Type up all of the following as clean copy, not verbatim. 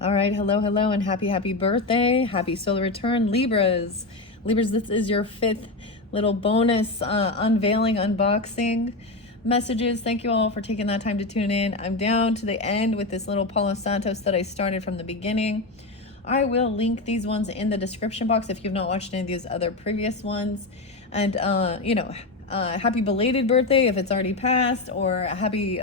All right, hello, hello, and happy birthday. Happy solar return, Libras. Libras, this is your fifth little bonus unveiling, unboxing messages. Thank you all for taking that time to tune in. I'm down to the end with this little Palo Santos that I started from the beginning. I will link these ones in the description box if you've not watched any of these other previous ones. And, happy belated birthday if it's already passed, or happy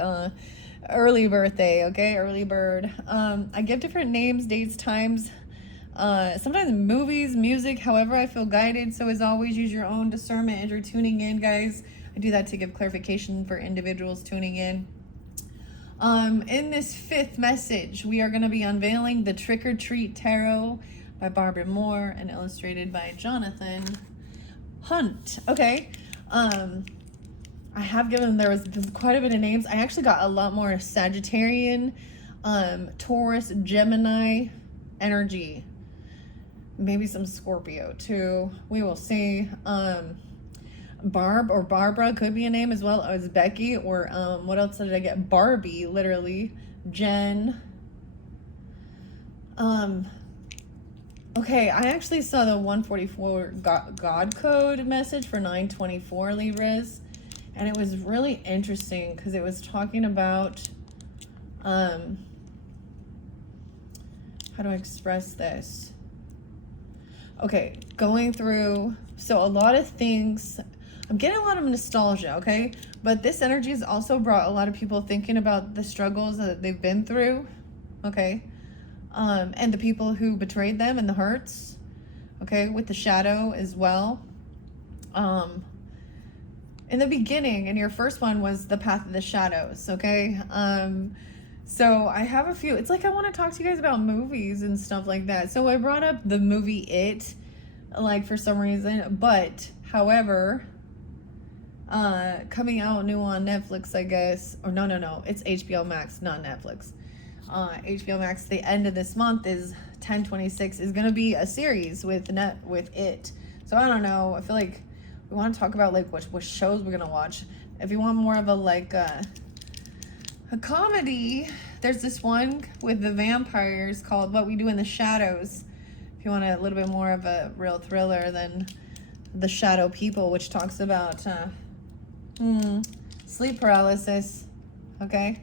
early birthday, okay? Early bird. I give different names, dates, times, sometimes movies, music, however I feel guided. So as always, use your own discernment as you're tuning in, guys. I do that to give clarification for individuals tuning in. In this fifth message, we are going to be unveiling the Trick or Treat Tarot by Barbara Moore and illustrated by Jonathan Hunt. Okay. I have given, there was quite a bit of names. I actually got a lot more Sagittarian, Taurus, Gemini energy. Maybe some Scorpio too. We will see. Barb or Barbara could be a name as well as Becky, or what else did I get? Barbie, literally. Jen. Okay, I actually saw the 144 God code message for 924 Libras, and it was really interesting because it was talking about how do I express this? Okay, going through, so a lot of things, I'm getting a lot of nostalgia, okay? But this energy has also brought a lot of people thinking about the struggles that they've been through, okay? And the people who betrayed them and the hurts, okay? With the shadow as well. In the beginning, and your first one was the path of the shadows, okay? So I have a few, it's like I want to talk to you guys about movies and stuff like that. So I brought up the movie It, like for some reason, but however, coming out new on Netflix, I guess, or no, it's HBO Max, not Netflix. HBO Max, the end of this month is 10/26 is going to be a series with It. So I don't know. I feel like we want to talk about like what shows we're going to watch. If you want more of a like a comedy, there's this one with the vampires called What We Do in the Shadows. If you want a little bit more of a real thriller than The Shadow People, which talks about sleep paralysis. Okay.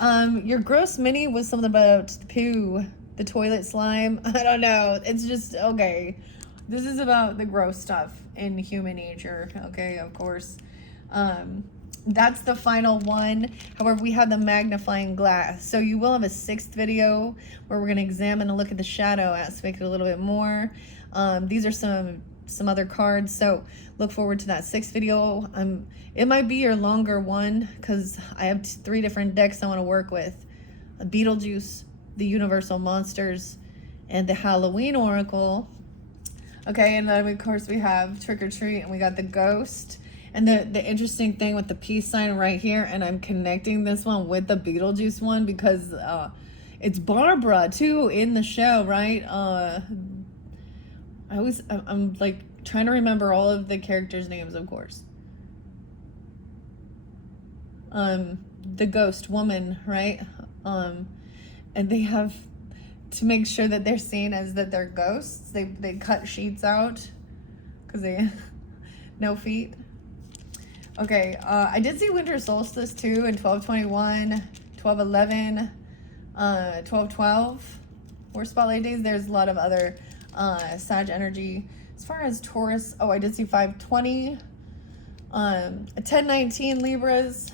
Your gross mini was something about the poo, the toilet slime. I don't know. It's just, okay. This is about the gross stuff in human nature. Okay, of course. That's the final one. However, we have the magnifying glass. So you will have a sixth video where we're going to examine and look at the shadow aspect a little bit more. These are some other cards, so look forward to that sixth video. It might be your longer one because I have 3 different decks I want to work with: Beetlejuice, the Universal Monsters, and the Halloween Oracle. Okay, and then of course we have Trick or Treat, and we got the Ghost. And the interesting thing with the peace sign right here, and I'm connecting this one with the Beetlejuice one because it's Barbara too in the show, right? I'm like trying to remember all of the characters' names, of course. The ghost woman, right? And they have to make sure that they're seen as that they're ghosts. They cut sheets out because they no feet. Okay, I did see Winter Solstice too in 12/21, 12/11, 12/12 were spotlight days. There's a lot of other Sag energy. As far as Taurus, I did see 5/20, 10/19 Libras.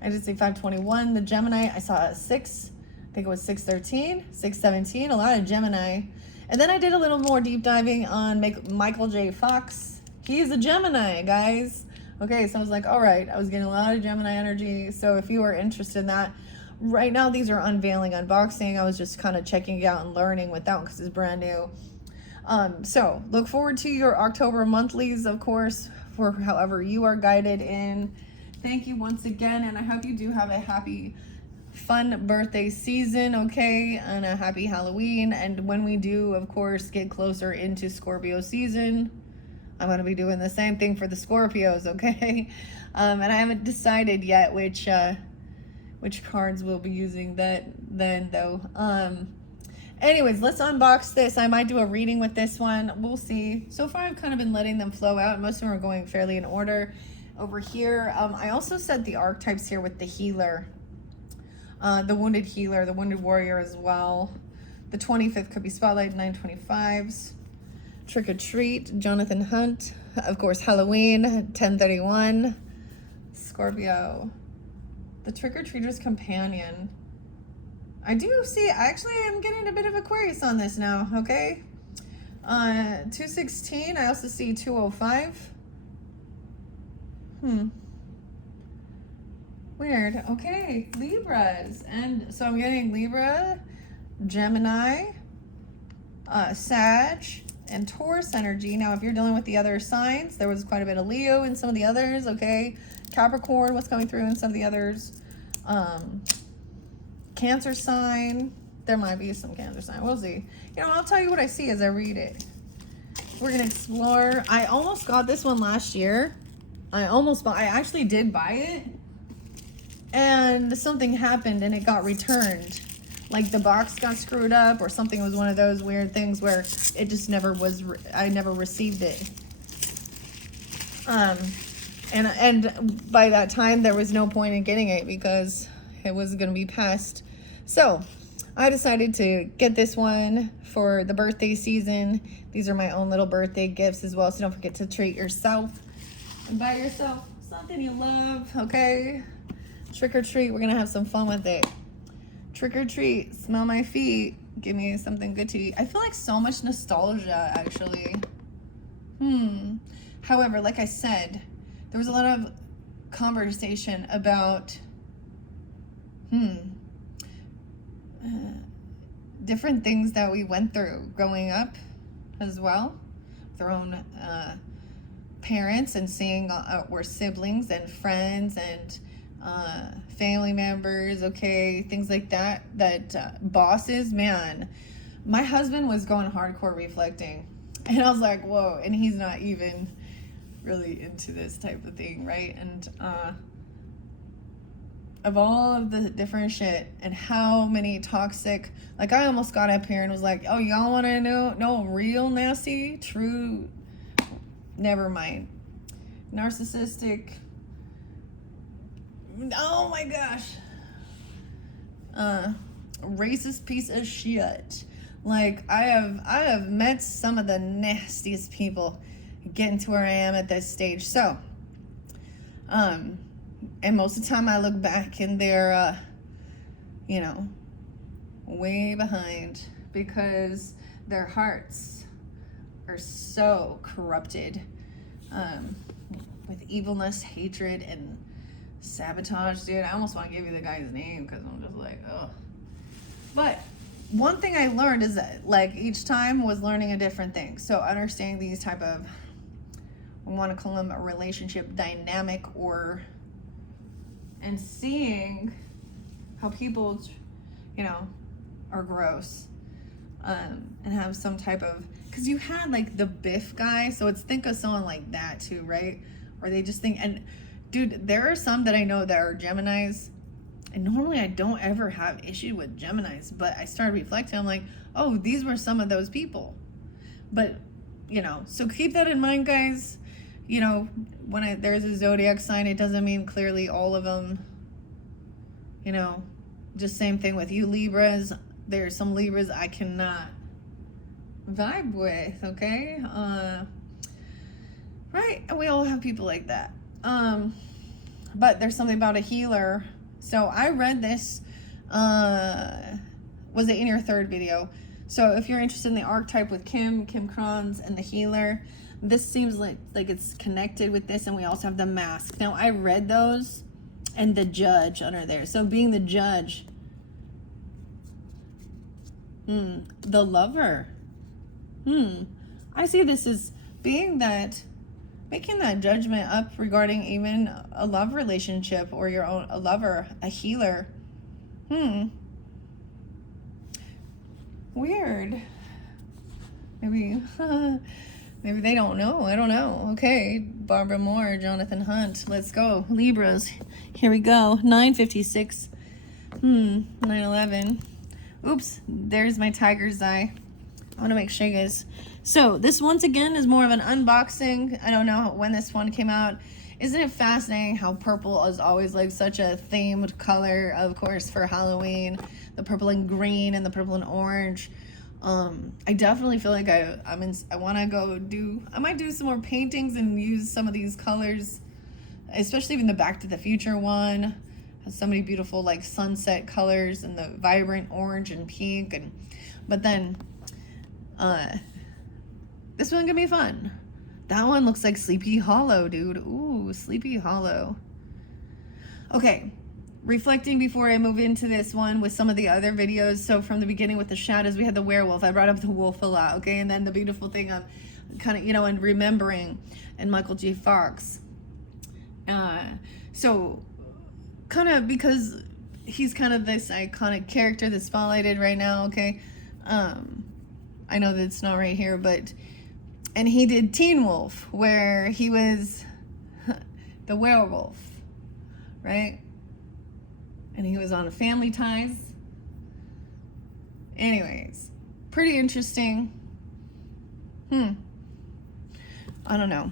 I did see 5/21. The Gemini, I saw a 6. I think it was 6/13, 6/17. A lot of Gemini. And then I did a little more deep diving on Michael J. Fox. He's a Gemini, guys. Okay, so I was like, all right, I was getting a lot of Gemini energy. So if you are interested in that, right now these are unveiling, unboxing. I was just kind of checking it out and learning with that one because it's brand new. So look forward to your October monthlies, of course, for however you are guided in. Thank you once again, and I hope you do have a happy, fun birthday season, okay, and a happy Halloween. And when we do, of course, get closer into Scorpio season, I'm going to be doing the same thing for the Scorpios, okay? And I haven't decided yet which which cards we'll be using that then though. Anyways, let's unbox this. I might do a reading with this one. We'll see. So far, I've kind of been letting them flow out. Most of them are going fairly in order. Over here, I also said the archetypes here with the healer, the wounded healer, the wounded warrior as well. The 25th could be Spotlight, 925s. Trick or Treat, Jonathan Hunt. Of course, Halloween, 1031. Scorpio. The Trick or Treater's Companion. I do see, actually, I'm getting a bit of Aquarius on this now, okay? 216, I also see 205. Weird, okay, Libras. And so I'm getting Libra, Gemini, Sag, and Taurus energy. Now, if you're dealing with the other signs, there was quite a bit of Leo in some of the others, okay? Capricorn was coming through in some of the others. Cancer sign. There might be some Cancer sign. We'll see. You know, I'll tell you what I see as I read it. We're going to explore. I almost got this one last year. I actually did buy it. And something happened and it got returned. Like the box got screwed up or something. Was one of those weird things where it just never was, I never received it. And by that time there was no point in getting it because it was going to be past. So I decided to get this one for the birthday season. These are my own little birthday gifts as well. So don't forget to treat yourself and buy yourself something you love, okay? Trick or treat, we're going to have some fun with it. Trick or treat, smell my feet, give me something good to eat. I feel like so much nostalgia, actually. However, like I said, there was a lot of conversation about different things that we went through growing up as well, with our own parents, and seeing we're siblings and friends and family members, okay, things like that, bosses, man. My husband was going hardcore reflecting, and I was like, whoa, and he's not even really into this type of thing, right? And of all of the different shit and how many toxic, like I almost got up here and was like, oh, y'all want to know no real nasty, true, never mind, narcissistic, oh my gosh, racist piece of shit. Like I have met some of the nastiest people getting to where I am at this stage. So and most of the time I look back and they're, you know, way behind because their hearts are so corrupted with evilness, hatred, and sabotage. Dude, I almost want to give you the guy's name because I'm just like, oh. But one thing I learned is that, like, each time was learning a different thing. So understanding these type of, we want to call them a relationship dynamic, and seeing how people, you know, are gross, and have some type of, because you had like the Biff guy, so it's think of someone like that too, right? Or they just think, and dude, there are some that I know that are Geminis, and normally I don't ever have issue with Geminis, but I started reflecting, I'm like, oh, these were some of those people. But, you know, so keep that in mind, guys. You know, when there's a zodiac sign, it doesn't mean clearly all of them, you know. Just same thing with you Libras. There's some Libras I cannot vibe with, okay? Right? And we all have people like that. But there's something about a healer. So I read this, was it in your third video? So if you're interested in the archetype with Kim Kron's and the healer, this seems like it's connected with this, and we also have the mask. Now, I read those, and the judge under there. So being the judge, the lover. I see this as being that, making that judgment up regarding even a love relationship or your own, a lover, a healer. Weird. Maybe... Maybe they don't know. I don't know. Okay, Barbara Moore, Jonathan Hunt. Let's go. Libras. Here we go. 956. 9/11. Oops, there's my tiger's eye. I want to make sure you guys. So this once again is more of an unboxing. I don't know when this one came out. Isn't it fascinating how purple is always like such a themed color, of course, for Halloween? The purple and green and the purple and orange. I definitely feel like I want to go I might do some more paintings and use some of these colors, especially in the Back to the Future one. Has so many beautiful like sunset colors and the vibrant orange and pink, but then this one gonna be fun. That one looks like Sleepy Hollow, dude. Ooh, Sleepy Hollow. Okay, reflecting before I move into this one with some of the other videos. So from the beginning with the shadows, we had the werewolf. I brought up the wolf a lot, okay? And then the beautiful thing of kind of, and remembering, and Michael J. Fox. So kind of because he's kind of this iconic character that's spotlighted right now, okay? I know that it's not right here, and he did Teen Wolf, where he was the werewolf, right? And he was on Family Ties. Anyways, pretty interesting. I don't know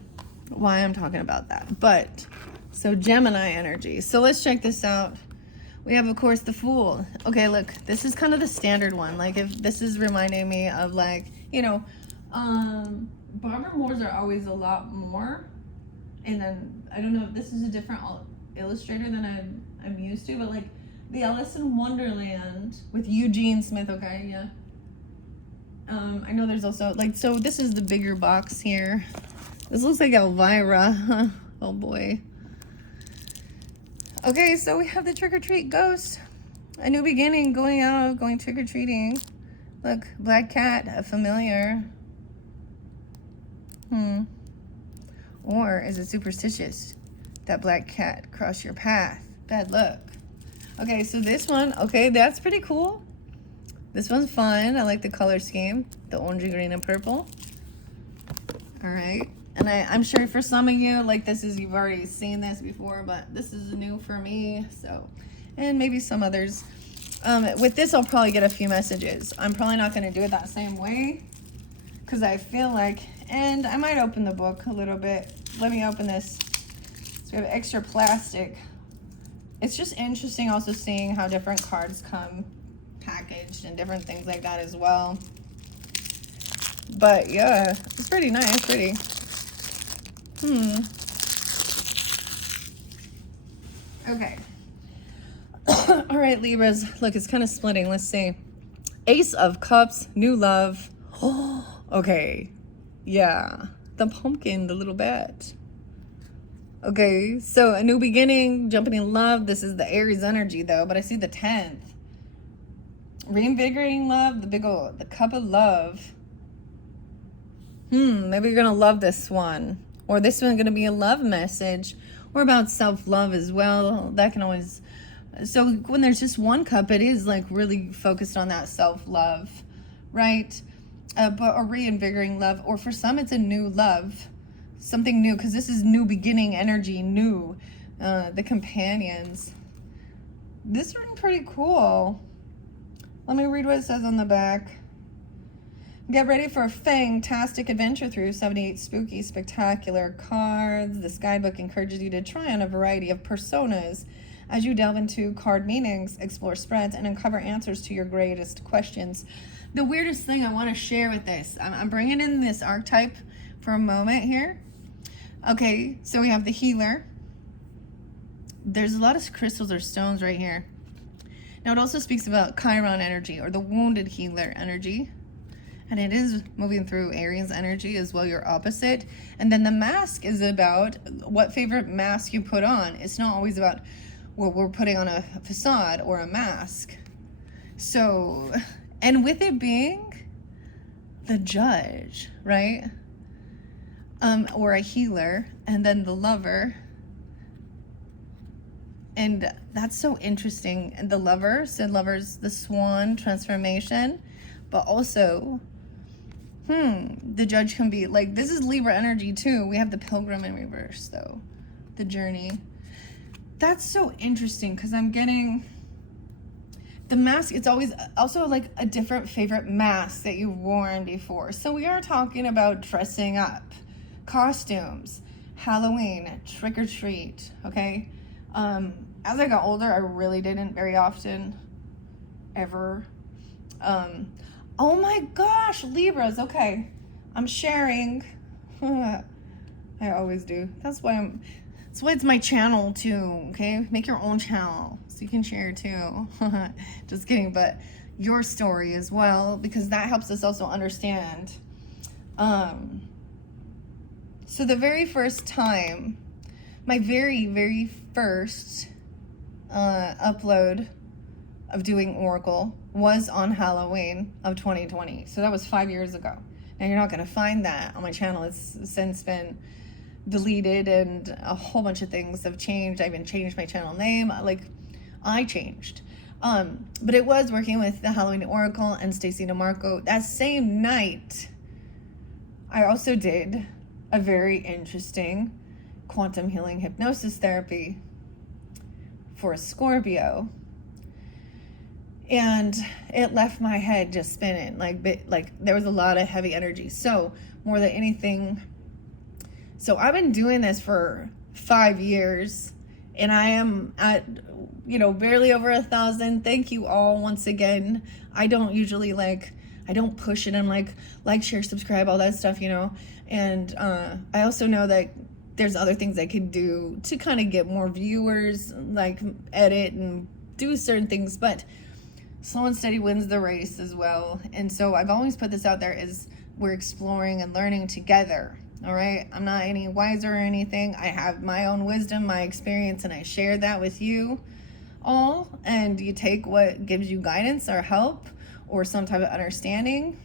why I'm talking about that, but so Gemini energy. So let's check this out. We have, of course, the Fool. Okay, look, this is kind of the standard one. Like, if this is reminding me of, like, Barbara Moore's are always a lot more. And then, I don't know if this is a different illustrator than I'm used to, but, like, the Alice in Wonderland with Eugene Smith, okay, yeah. I know there's also, like, so this is the bigger box here. This looks like Elvira. Oh, boy. Okay, so we have the Trick or Treat Ghost. A new beginning, going out, going trick or treating. Look, black cat, a familiar. Or is it superstitious? That black cat cross your path. Bad luck. Okay, so this one, okay, that's pretty cool. This one's fun. I like the color scheme. The orange, green, and purple. All right. And I'm sure for some of you, like you've already seen this before, but this is new for me, so, and maybe some others. With this, I'll probably get a few messages. I'm probably not going to do it that same way, because I feel like, and I might open the book a little bit. Let me open this. So we have extra plastic. It's just interesting also seeing how different cards come packaged and different things like that as well. But yeah, it's pretty nice, pretty. Okay. All right, Libras. Look, it's kind of splitting. Let's see. Ace of Cups, new love. Oh, okay. Yeah. The pumpkin, the little bat. Okay, so a new beginning, jumping in love. This is the Aries energy, though, but I see the 10th. Reinvigorating love, the cup of love. Maybe you're going to love this one. Or this one's going to be a love message. Or about self-love as well. That can always... So when there's just one cup, it is like really focused on that self-love, right? But a reinvigorating love. Or for some, it's a new love. Something new, because this is new beginning energy, new. The companions. This is pretty cool. Let me read what it says on the back. Get ready for a fantastic adventure through 78 spooky, spectacular cards. This guidebook encourages you to try on a variety of personas as you delve into card meanings, explore spreads, and uncover answers to your greatest questions. The weirdest thing I want to share with this, I'm bringing in this archetype for a moment here. Okay, so we have the healer. There's a lot of crystals or stones right here. Now, it also speaks about Chiron energy, or the wounded healer energy. And it is moving through Aries energy as well, your opposite. And then the mask is about what favorite mask you put on. It's not always about what we're putting on a facade or a mask. So, and with it being the judge, right? Or a healer, and then the lover. And that's so interesting. And the lover, so lover's the swan transformation, but also, the judge can be like, this is Libra energy too. We have the pilgrim in reverse though, the journey. That's so interesting because I'm getting, the mask, it's always also like a different favorite mask that you've worn before. So we are talking about dressing up, costumes, Halloween, trick or treat, okay? As I got older, I really didn't very often, ever. Oh my gosh, Libras, okay. I'm sharing. I always do. That's why it's my channel too, okay? Make your own channel so you can share too. Just kidding, but your story as well, because that helps us also understand. So the very first time, my very first upload of doing Oracle was on Halloween of 2020. So that was 5 years ago. Now you're not going to find that on my channel. It's since been deleted and a whole bunch of things have changed. I even changed my channel name. Like, I changed. But it was working with the Halloween Oracle and Stacey DeMarco. That same night, I also did a very interesting quantum healing hypnosis therapy for a Scorpio. And it left my head just spinning, like there was a lot of heavy energy. So more than anything, so I've been doing this for 5 years, and I am at, barely over 1,000. Thank you all once again. I don't usually I don't push it. I'm like, share, subscribe, all that stuff, And I also know that there's other things I could do to kind of get more viewers, like edit and do certain things, but slow and steady wins the race as well. And so I've always put this out there as we're exploring and learning together. All right. I'm not any wiser or anything. I have my own wisdom, my experience, and I share that with you all. And you take what gives you guidance or help or some type of understanding.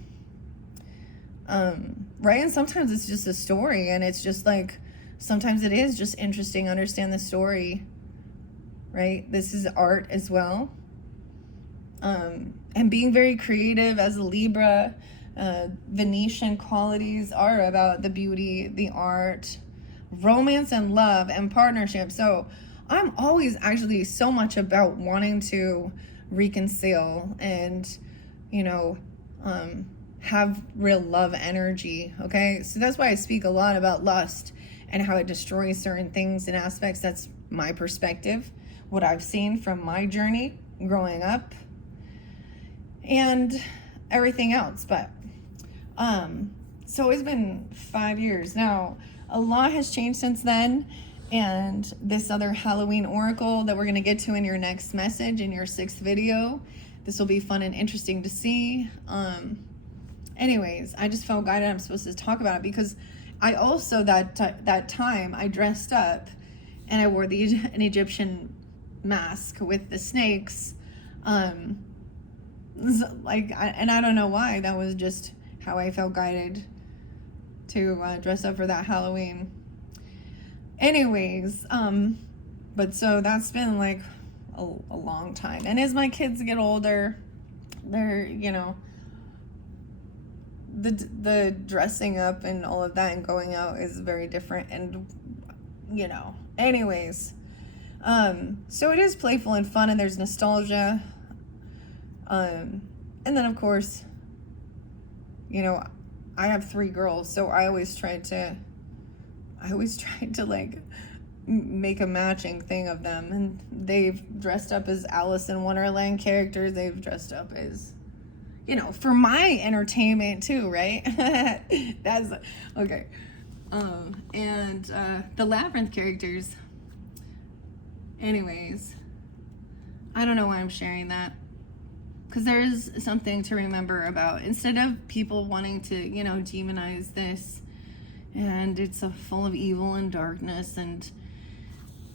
Right. And sometimes it's just a story, and it's just like, sometimes it is just interesting. Understand the story. Right. This is art as well. And being very creative as a Libra, Venetian qualities are about the beauty, the art, romance and love and partnership. So I'm always actually so much about wanting to reconcile and, have real love energy. Okay. So that's why I speak a lot about lust and how it destroys certain things and aspects. That's my perspective, what I've seen from my journey growing up, and everything else. But so it's been 5 years now. A lot has changed since then, and this other Halloween Oracle that we're going to get to in your next message, in your 6th video, this will be fun and interesting to see. Anyways, I just felt guided I'm supposed to talk about it, because I also that time I dressed up and I wore an Egyptian mask with the snakes. And I don't know why. That was just how I felt guided to dress up for that Halloween. Anyways, but so that's been like a long time. And as my kids get older, they're, the dressing up and all of that and going out is very different. And, anyways, so it is playful and fun, and there's nostalgia. And then of course, I have 3 girls, so I always tried to like make a matching thing of them, and they've dressed up as Alice in Wonderland characters. They've dressed up as, for my entertainment too, right? That's okay. And the Labyrinth characters. Anyways, I don't know why I'm sharing that, because there is something to remember about. Instead of people wanting to, demonize this, and it's full of evil and darkness, and,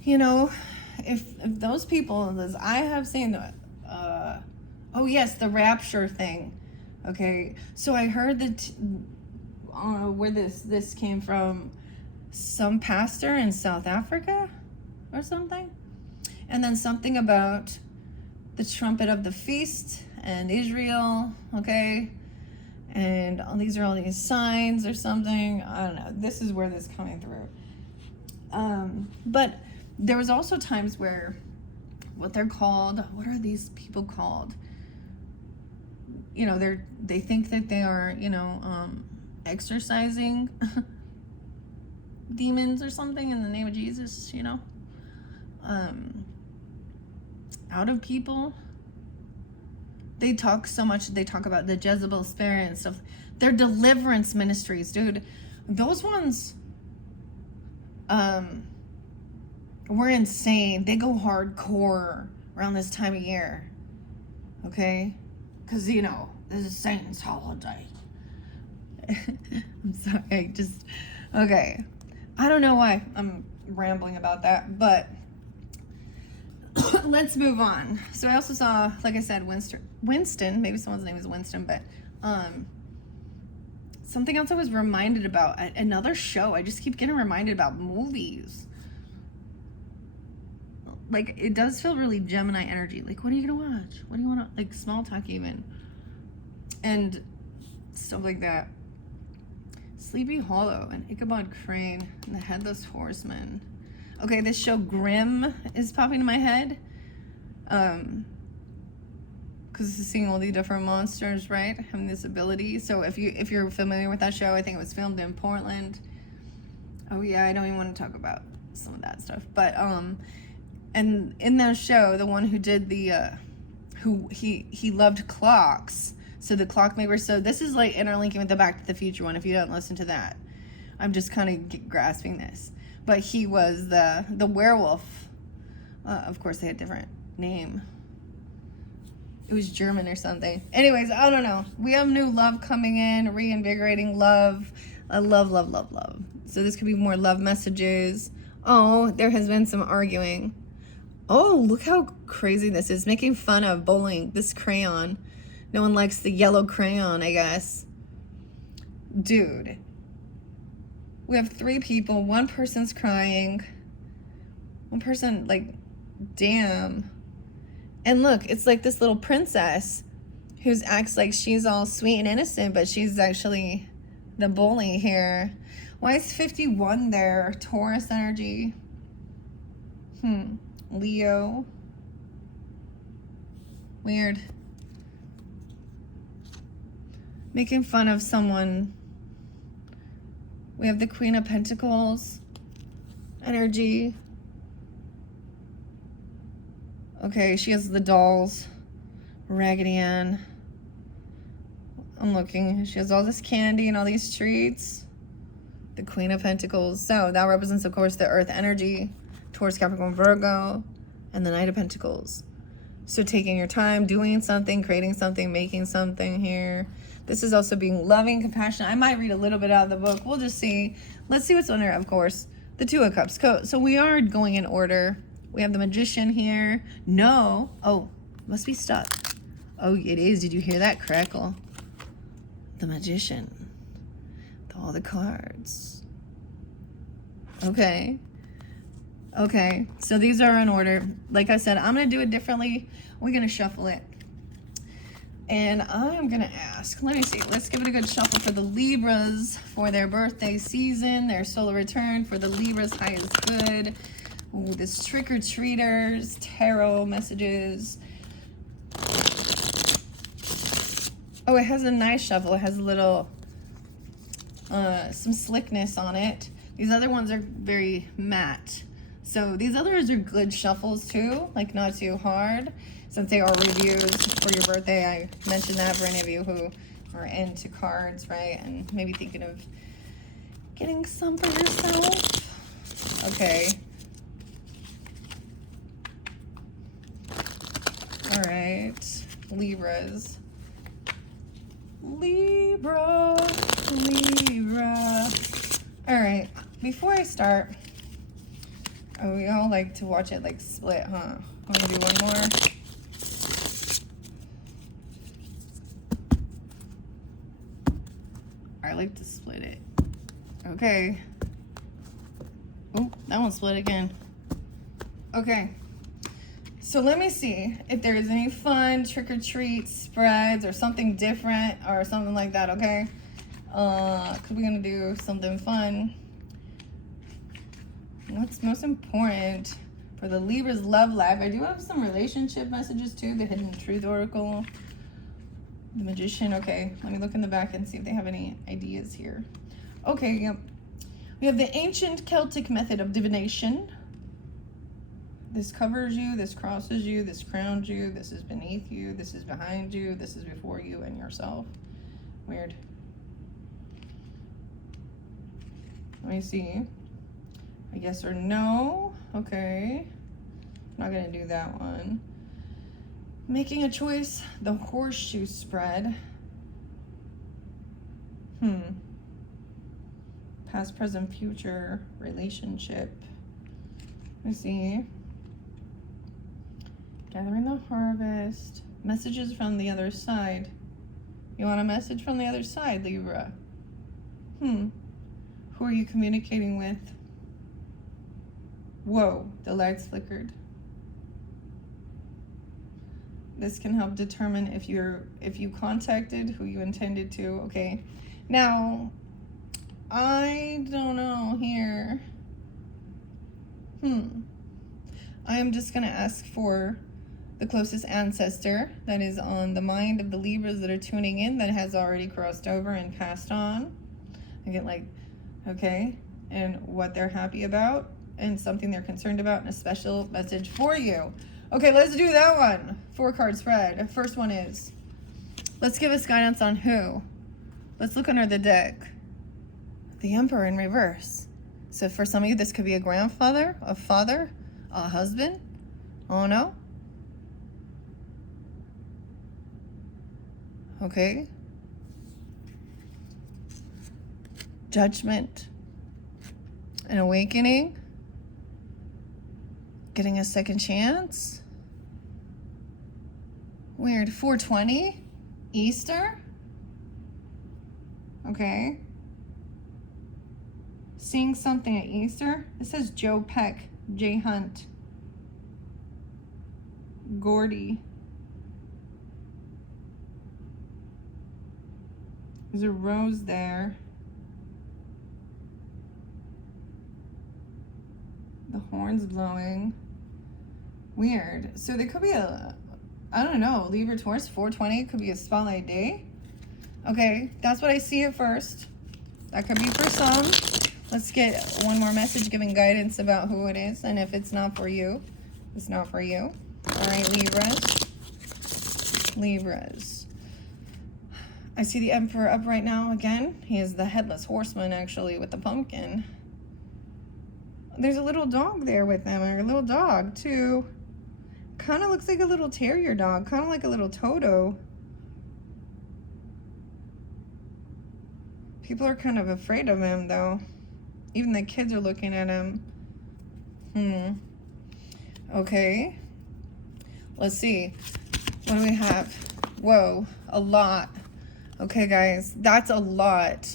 if those people, as I have seen, oh yes, the rapture thing. Okay, so I heard that where this came from, some pastor in South Africa or something, and then something about the trumpet of the feast and Israel, okay, and these are all these signs or something. I don't know. This is where this is coming through. But there was also times where what they're called. What are these people called? You know, they think that they are, you know, exorcising demons or something in the name of Jesus, you know, out of people. They talk so much, they talk about the Jezebel spirit and stuff. They're deliverance ministries, dude. Those ones were insane. They go hardcore around this time of year. Okay? Because, you know, this is Satan's holiday. I'm sorry, okay. I don't know why I'm rambling about that, but let's move on. So I also saw, like I said, Winston, maybe someone's name is Winston, but something else I was reminded about, another show. I just keep getting reminded about movies. Like, it does feel really Gemini energy. Like, what are you gonna watch? What do you wanna, like, small talk even. And stuff like that. Sleepy Hollow and Ichabod Crane and the Headless Horseman. Okay, this show Grimm is popping in my head. Because it's seeing all the different monsters, right? Having this ability. So if you're familiar with that show, I think it was filmed in Portland. Oh yeah, I don't even want to talk about some of that stuff. But and in that show, the one who did the he loved clocks. So the clockmaker. So this is like interlinking with the Back to the Future one. If you don't listen to that, I'm just kind of grasping this. But he was the werewolf. Of course, they had a different name. It was German or something. Anyways, I don't know. We have new love coming in, reinvigorating love. Love. So this could be more love messages. Oh, there has been some arguing. Oh, look how crazy this is. Making fun of bowling, this crayon. No one likes the yellow crayon, I guess. Dude. We have 3 people. One person's crying. One person, like, damn. And look, it's like this little princess who acts like she's all sweet and innocent, but she's actually the bully here. Why is 51 there? Taurus energy. Leo. Weird. Making fun of someone. We have the Queen of Pentacles energy. Okay, she has the dolls. Raggedy Ann. I'm looking. She has all this candy and all these treats. The Queen of Pentacles. So that represents, of course, the Earth energy. Taurus, Capricorn, Virgo. And the Knight of Pentacles. So taking your time, doing something, creating something, making something here. This is also being loving, compassionate. I might read a little bit out of the book. We'll just see. Let's see what's on there, of course. The Two of Cups. So we are going in order. We have the Magician here. No. Oh, must be stuck. Oh, it is. Did you hear that crackle? The Magician. With all the cards. Okay. Okay. So these are in order. Like I said, I'm going to do it differently. We're going to shuffle it. And I'm going to ask. Let me see. Let's give it a good shuffle for the Libras for their birthday season. Their solar return for the Libras. High is good. Ooh, this trick-or-treaters, tarot messages. Oh, it has a nice shuffle. It has a little, some slickness on it. These other ones are very matte. So these others are good shuffles too, like not too hard. Since they are reviews for your birthday, I mentioned that for any of you who are into cards, right? And maybe thinking of getting some for yourself. Okay. All right, Libras. Libra. All right, before I start, oh, we all like to watch it like split, huh? I'm gonna do one more. I like to split it. Okay. Oh, that one split again. Okay. So let me see if there is any fun trick-or-treat spreads or something different or something like that, okay? Because we're going to do something fun. What's most important For the Libra's love life, I do have some relationship messages too. The Hidden Truth Oracle, the Magician. Okay, let me look in the back and see if they have any ideas here. Okay, yep. We have the ancient Celtic method of divination. This covers you, this crosses you, this crowns you, this is beneath you, this is behind you, this is before you and yourself. Weird. Let me see. A yes or no. Okay. Not gonna do that one. Making a choice, the horseshoe spread. Past, present, future, relationship. Let me see. Gathering the harvest. Messages from the other side. You want a message from the other side, Libra? Who are you communicating with? Whoa, the lights flickered. This can help determine if you contacted who you intended to. Okay. Now, I don't know here. I am just going to ask for the closest ancestor that is on the mind of the Libras that are tuning in that has already crossed over and passed on. I get like, okay, and what they're happy about and something they're concerned about and a special message for you. Okay, let's do that one. 4-card spread. First one is, let's give us guidance on who. Let's look under the deck. The Emperor in reverse. So for some of you, this could be a grandfather, a father, a husband. Oh no. Okay. Judgment. An awakening. Getting a second chance. Weird. 420. Easter. Okay. Seeing something at Easter. It says Joe Peck, Jay Hunt, Gordy. There's a rose there. The horn's blowing. Weird. So there could be a, I don't know, Libra Taurus 420 could be a spotlight day. Okay, that's what I see at first. That could be for some. Let's get one more message giving guidance about who it is. And if it's not for you, it's not for you. All right, Libras. Libras. I see the Emperor up right now again. He is the headless horseman, actually, with the pumpkin. There's a little dog there with them, or a little dog, too. Kind of looks like a little terrier dog, kind of like a little Toto. People are kind of afraid of him, though. Even the kids are looking at him. Okay. Let's see. What do we have? Whoa, a lot. Okay, guys, that's a lot.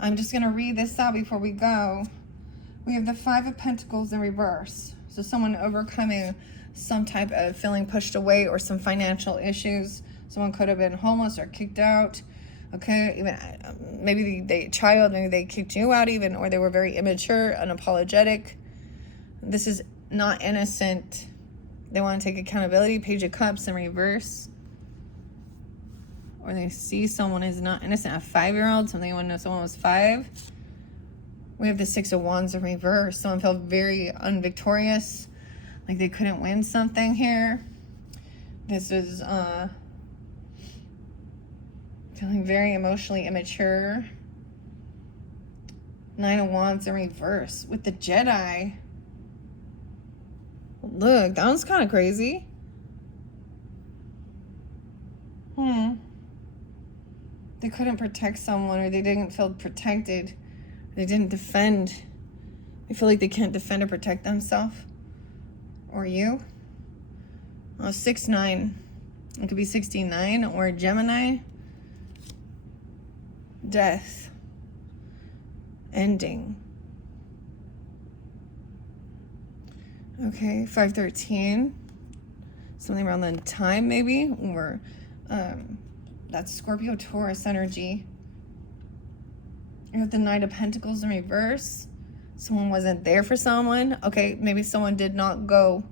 I'm just going to read this out before we go. We have the 5 of Pentacles in reverse. So someone overcoming some type of feeling pushed away or some financial issues. Someone could have been homeless or kicked out. Okay, even maybe the child, maybe they kicked you out even, or they were very immature, unapologetic. This is not innocent. They want to take accountability. Page of Cups in reverse. Or they see someone is not innocent. A 5-year-old, something you want to know someone was 5. We have the 6 of Wands in reverse. Someone felt very unvictorious, like they couldn't win something here. This is feeling very emotionally immature. 9 of Wands in reverse with the Jedi. Look, that was kind of crazy. They couldn't protect someone, or they didn't feel protected. They didn't defend. They feel like they can't defend or protect themselves. Or you. 6-9. It could be 69 or Gemini. Death. Ending. Okay, 5-13. Something around the time, maybe. Or that's Scorpio Taurus energy. You have the Knight of Pentacles in reverse. Someone wasn't there for someone. Okay, maybe someone did not go,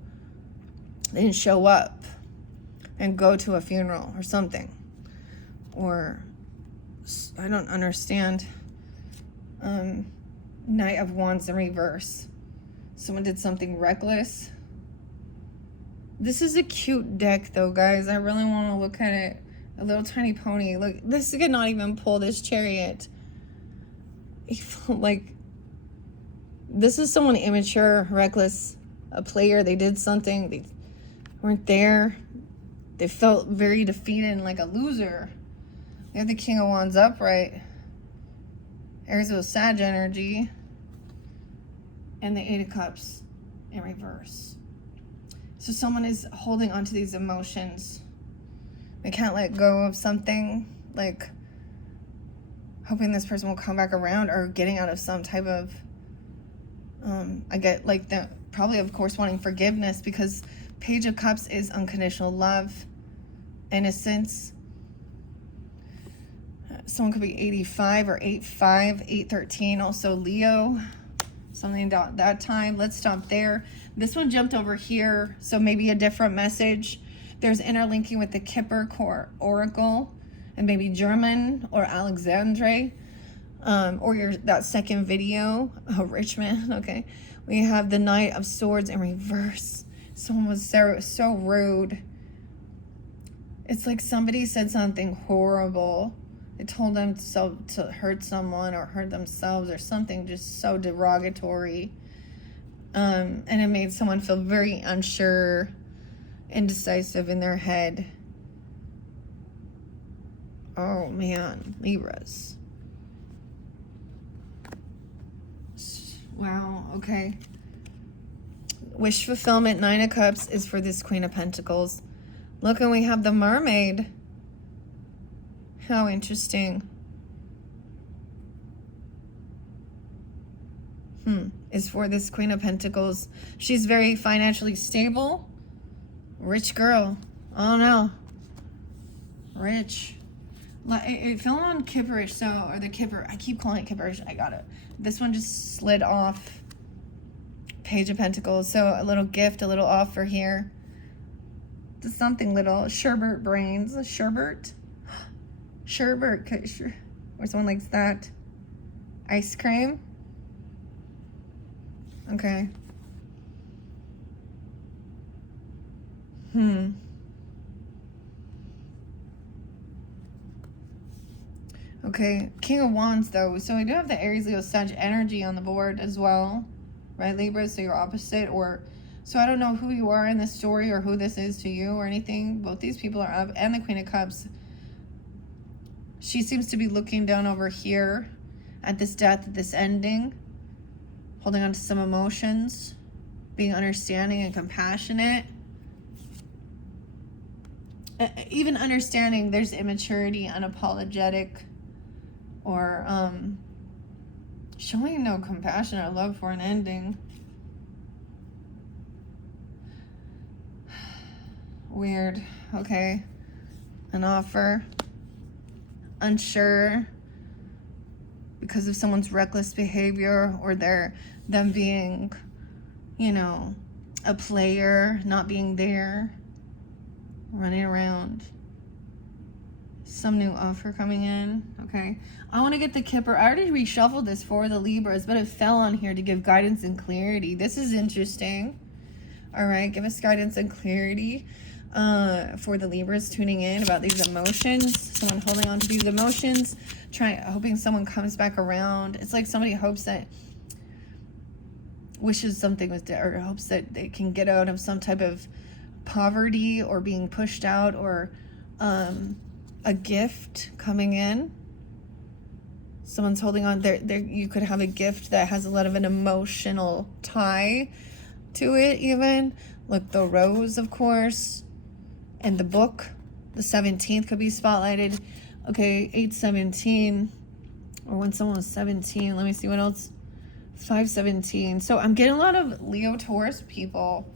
they didn't show up and go to a funeral or something. Or, I don't understand. Knight of Wands in reverse. Someone did something reckless. This is a cute deck though, guys. I really want to look at it. A little tiny pony. Look, this could not even pull this Chariot. It felt like this is someone immature, reckless, a player. They did something. They weren't there. They felt very defeated and like a loser. We have the King of Wands upright. Aries with Sag energy. And the Eight of Cups in reverse. So someone is holding on to these emotions. They can't let go of something, like hoping this person will come back around, or getting out of some type of, I get like the, probably of course wanting forgiveness, because Page of Cups is unconditional love, innocence. Someone could be 85 or 85, 813, also Leo. Something about that time. Let's stop there. This one jumped over here, so maybe a different message. There's interlinking with the Kipper Core Oracle, and maybe German or Alexandre, or that second video. Oh, Richmond. Okay, we have the Knight of Swords in reverse. Someone was so rude. It's like somebody said something horrible. They told them to hurt someone or hurt themselves or something just so derogatory. And it made someone feel very unsure, indecisive in their head. Oh man, Libras. Wow, okay. Wish fulfillment, 9 of Cups, is for this Queen of Pentacles. Look, and we have the Mermaid. How interesting. Is for this Queen of Pentacles. She's very financially stable. Rich girl. Oh no. Rich. It fell on Kipperish, so, or the Kipper. I keep calling it Kipperish. I got it. This one just slid off. Page of Pentacles. So a little gift, a little offer here. Just something little. Sherbet brains. Sherbet. Sherbet, or someone likes that. Ice cream. Okay. Okay, King of Wands though. So we do have the Aries, Leo, Sag energy on the board as well, right, Libra? So you're opposite, or so I don't know who you are in this story or who this is to you or anything. Both these people are up, and the Queen of Cups. She seems to be looking down over here at this death, at this ending, holding on to some emotions, being understanding and compassionate. Even understanding there's immaturity, unapologetic, or showing no compassion or love for an ending. Weird. Okay. An offer. Unsure because of someone's reckless behavior, or them being, you know, a player, not being there, running around. Some new offer coming in. Okay, I want to get the Kipper. I already reshuffled this for the Libras, but it fell on here to give guidance and clarity. This is interesting. All right, give us guidance and clarity for the Libras tuning in about these emotions. Someone holding on to these emotions, hoping someone comes back around. It's like somebody wishes something was dead, or hopes that they can get out of some type of poverty or being pushed out, or a gift coming in. Someone's holding on there. You could have a gift that has a lot of an emotional tie to it even. Look, the rose, of course, and the book. The 17th could be spotlighted. Okay, 817, or when someone was 17. Let me see what else. 517. So I'm getting a lot of Leo, Taurus people,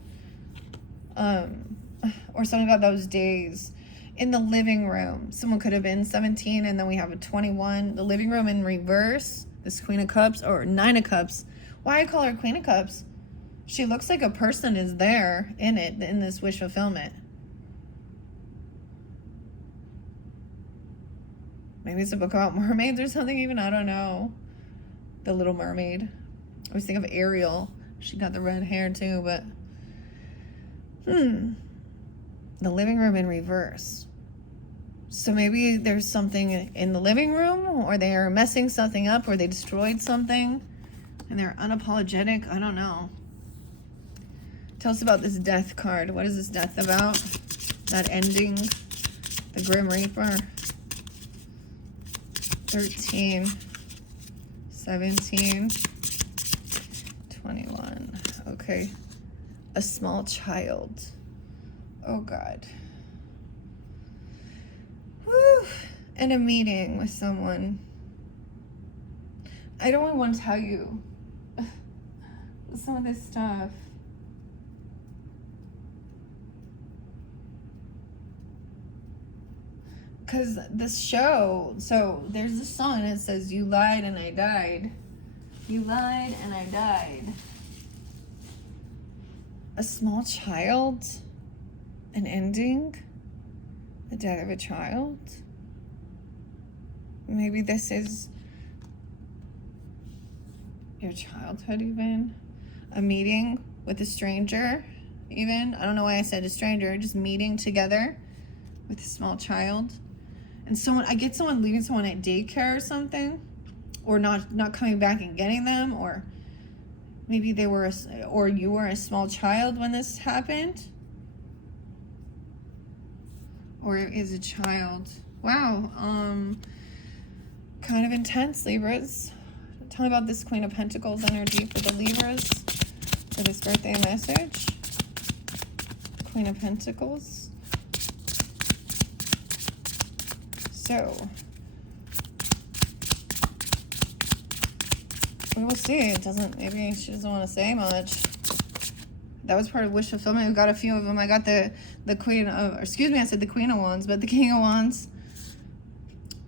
or something about those days. In the living room, someone could have been 17, and then we have a 21. The living room in reverse, this Queen of Cups, or 9 of Cups, Why I call her Queen of Cups? She looks like a person is there in it, in this wish fulfillment. Maybe it's a book about mermaids or something even. I don't know. The Little Mermaid. I always think of Ariel. She got the red hair too, but... The living room in reverse. So maybe there's something in the living room, or they are messing something up, or they destroyed something, and they're unapologetic. I don't know. Tell us about this death card. What is this death about? That ending. The Grim Reaper. 13. 17. 21. Okay. A small child. Oh, God. Whew. In a meeting with someone. I don't want to tell you some of this stuff. Because this show, so there's a song that says, you lied and I died. You lied and I died. A small child? An ending? The death of a child? Maybe this is your childhood even? A meeting with a stranger even? I don't know why I said a stranger. Just meeting together with a small child. And someone, I get someone leaving someone at daycare or something, or not coming back and getting them, or maybe they were, or you were a small child when this happened, or is a child. Wow, kind of intense, Libras. Tell me about this Queen of Pentacles energy for the Libras for this birthday message. Queen of Pentacles. So, we will see. It doesn't, maybe she doesn't want to say much. That was part of wish fulfillment. We got a few of them. I got the Queen of, excuse me, I said the Queen of Wands, but the King of Wands.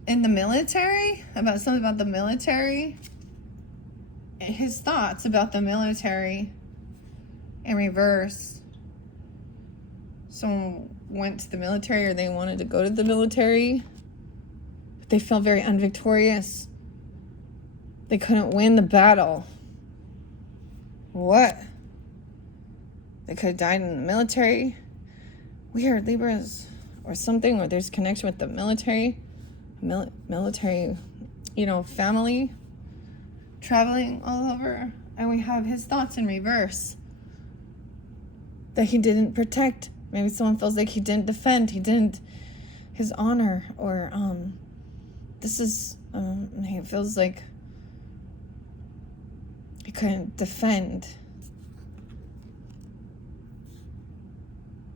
In the military, about something about the military. His thoughts about the military in reverse. Someone went to the military, or they wanted to go to the military. They felt very unvictorious. They couldn't win the battle. What? They could have died in the military. Weird, Libras. Or something, or there's connection with the military. Military, you know, family. Traveling all over. And we have his thoughts in reverse. That he didn't protect. Maybe someone feels like he didn't defend. He didn't, his honor. Or, this is, he feels like he couldn't defend.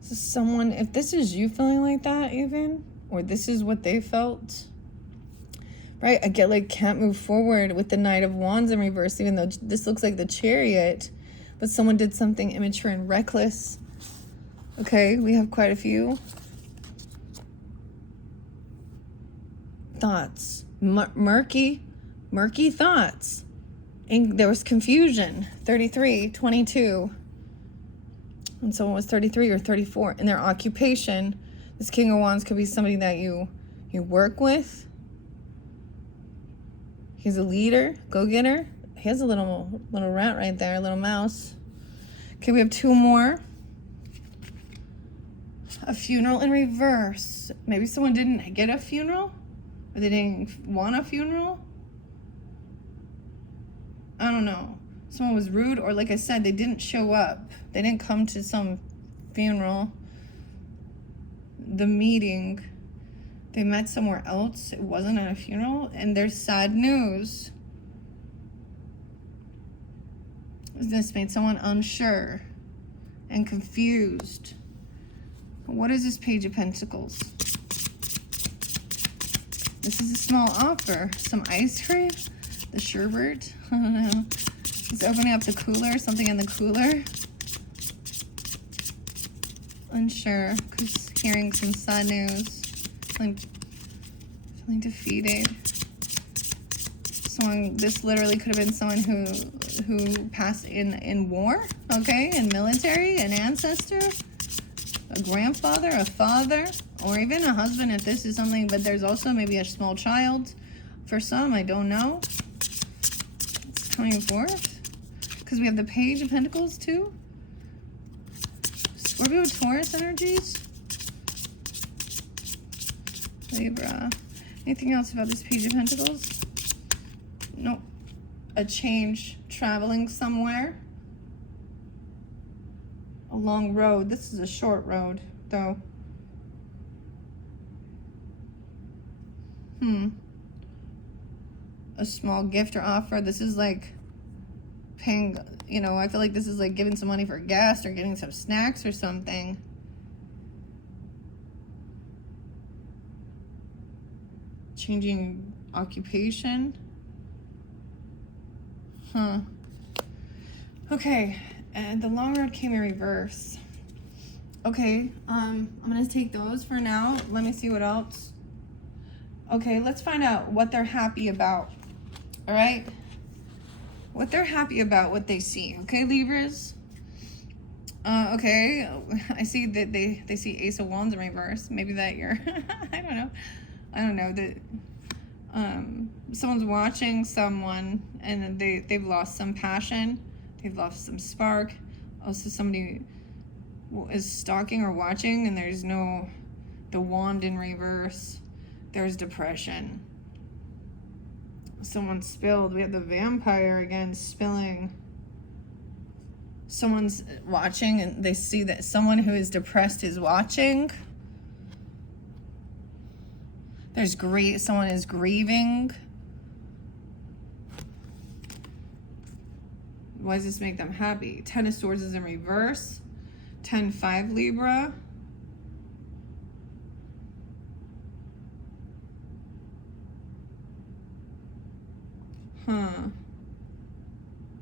So someone, if this is you feeling like that even, or this is what they felt, right? I get like can't move forward with the Knight of Wands in reverse, even though this looks like the Chariot, but someone did something immature and reckless. Okay, we have quite a few. Thoughts, murky thoughts, and there was confusion. 33, 22, and someone was 33 or 34. In their occupation, this King of Wands could be somebody that you work with. He's a leader, go-getter. He has a little rat right there, a little mouse. Okay, we have two more. A funeral in reverse. Maybe someone didn't get a funeral. Or they didn't want a funeral? I don't know. Someone was rude, or like I said, they didn't show up. They didn't come to some funeral. The meeting, they met somewhere else. It wasn't at a funeral, and there's sad news. This made someone unsure and confused. What is this Page of Pentacles? This is a small offer. Some ice cream? The sherbet? I don't know. He's opening up the cooler, something in the cooler. Unsure, because hearing some sad news. Feeling defeated. Someone, this literally could have been someone who who passed in war, okay, in military, an ancestor, a grandfather, a father, or even a husband if this is something, but there's also maybe a small child for some, I don't know. It's coming forth. Because we have the Page of Pentacles too. Scorpio, Taurus energies. Libra. Anything else about this Page of Pentacles? Nope. A change, traveling somewhere. A long road. This is a short road, though. A small gift or offer. This is like paying, you know, I feel like this is like giving some money for gas or getting some snacks or something. Changing occupation. Okay, and the long road came in reverse. Okay, I'm gonna take those for now. Let me see what else. Okay, let's find out what they're happy about. All right, what they're happy about, what they see. Okay, Libras. Okay, I see that they see Ace of Wands in reverse. Maybe that you're, I don't know that. Someone's watching someone and they've lost some passion, they've lost some spark. Also, somebody is stalking or watching, and there's the wand in reverse. There's depression. Someone spilled. We have the vampire again spilling. Someone's watching and they see that someone who is depressed is watching. There's someone is grieving. Why does this make them happy? 10 of Swords is in reverse. 10-5 Libra.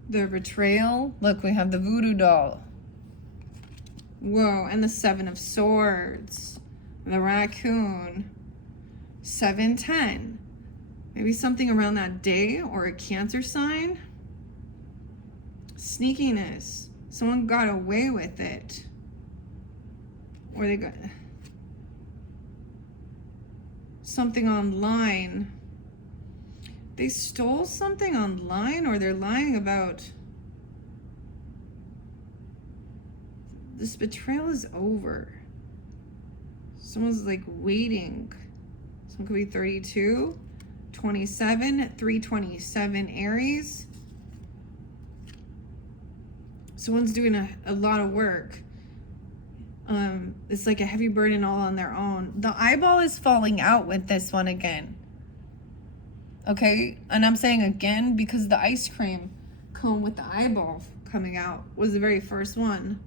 Their betrayal. Look, we have the voodoo doll. Whoa, and the 7 of Swords. The raccoon. 7-10. Maybe something around that day, or a Cancer sign. Sneakiness. Someone got away with it. Or they got something online. They stole something online, or they're lying about. This betrayal is over. Someone's like waiting. Someone could be 32, 27, 327 Aries. Someone's doing a lot of work. It's like a heavy burden all on their own. The eyeball is falling out with this one again. Okay, and I'm saying again because the ice cream cone with the eyeball coming out was the very first one.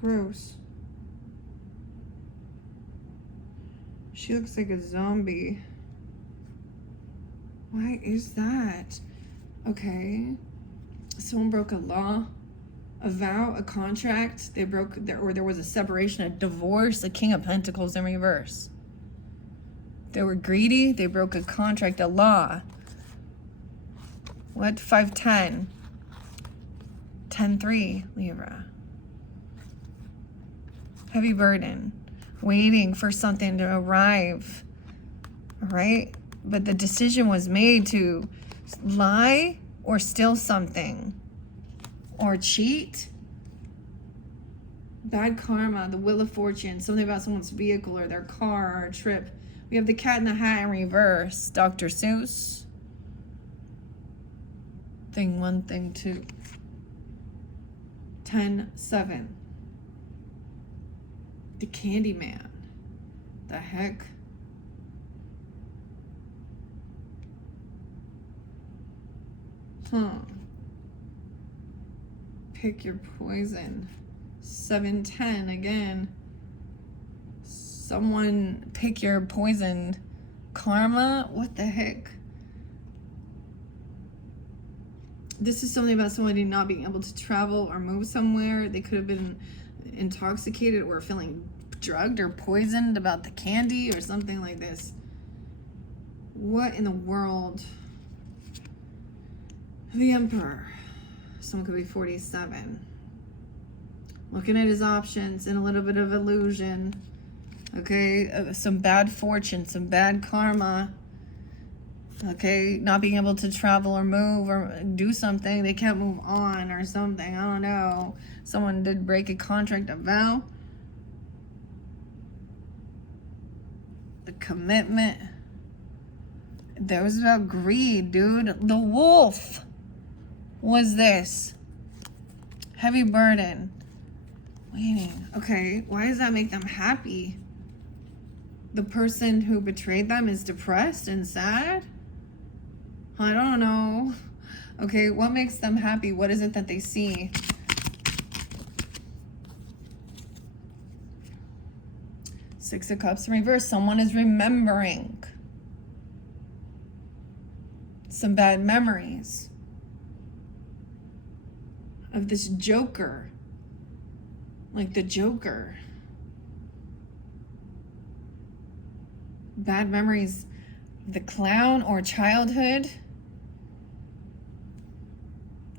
Gross. She looks like a zombie. Why is that? Okay. Someone broke a law, a vow, a contract. They broke, or there was a separation, a divorce, a King of Pentacles in reverse. They were greedy. They broke a contract, a law. What? 5-10. 10-3, Libra. Heavy burden. Waiting for something to arrive. All right? But the decision was made to lie or steal something. Or cheat. Bad karma, the Wheel of Fortune, something about someone's vehicle or their car or a trip. We have the Cat in the Hat in reverse, Dr. Seuss. Thing 1, thing 2. 10-7. The Candyman. The heck? Pick your poison. 7-10 again. Someone pick your poison. Karma? What the heck? This is something about somebody not being able to travel or move somewhere. They could have been intoxicated or feeling drugged or poisoned about the candy or something like this. What in the world? The Emperor. Someone could be 47. Looking at his options and a little bit of illusion. Okay, some bad fortune, some bad karma. Okay, not being able to travel or move or do something. They can't move on or something. I don't know. Someone did break a contract, a vow. The commitment. That was about greed, dude. The wolf was this. Heavy burden. Waiting. Okay, why does that make them happy? The person who betrayed them is depressed and sad? I don't know. Okay, what makes them happy? What is it that they see? Six of Cups in reverse. Someone is remembering some bad memories of this Joker. Like the Joker. Bad memories of the clown or childhood.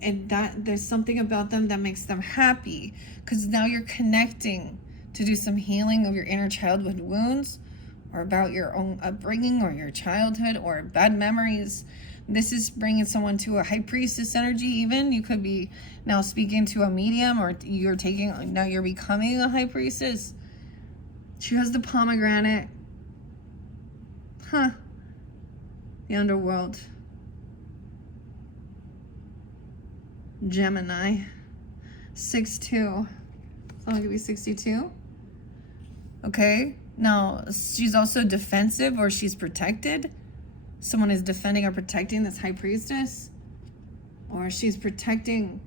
And that there's something about them that makes them happy, because now you're connecting to do some healing of your inner childhood wounds, or about your own upbringing or your childhood or bad memories. This is bringing someone to a high priestess energy. Even you could be now speaking to a medium, or now you're becoming a high priestess. She has the pomegranate. The underworld. Gemini. 6'2". Someone could be 62. Okay. Now, she's also defensive, or she's protected. Someone is defending or protecting this high priestess. Or she's protecting.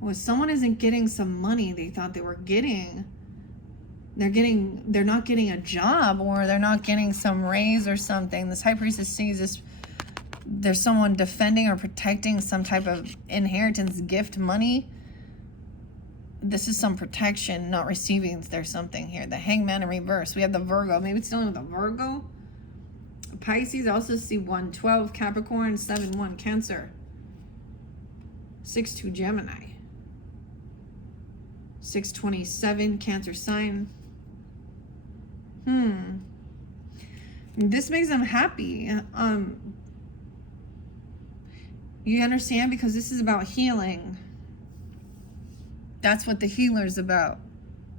Well, someone isn't getting some money they thought they were getting. They're not getting a job, or they're not getting some raise or something. This high priestess sees this. There's someone defending or protecting some type of inheritance, gift, money. This is some protection, not receiving. There's something here. The Hangman in reverse. We have the Virgo. Maybe it's dealing with a Virgo. Pisces. I also see 112 Capricorn, 7-1 Cancer, 6-2 Gemini, 6-27 Cancer sign. This makes them happy. You understand? Because this is about healing. That's what the healer is about.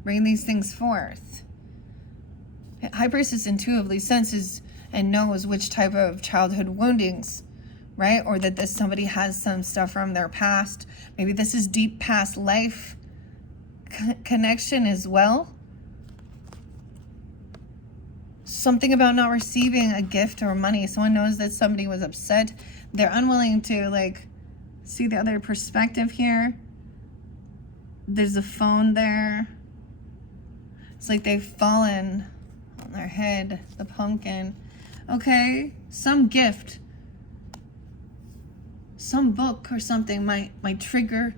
Bring these things forth. High priestess intuitively senses and knows which type of childhood woundings, right? Or that somebody has some stuff from their past. Maybe this is deep past life connection as well. Something about not receiving a gift or money. Someone knows that somebody was upset. They're unwilling to see the other perspective here. There's a phone there. It's like they've fallen on their head, the pumpkin. Okay, some gift, some book or something might trigger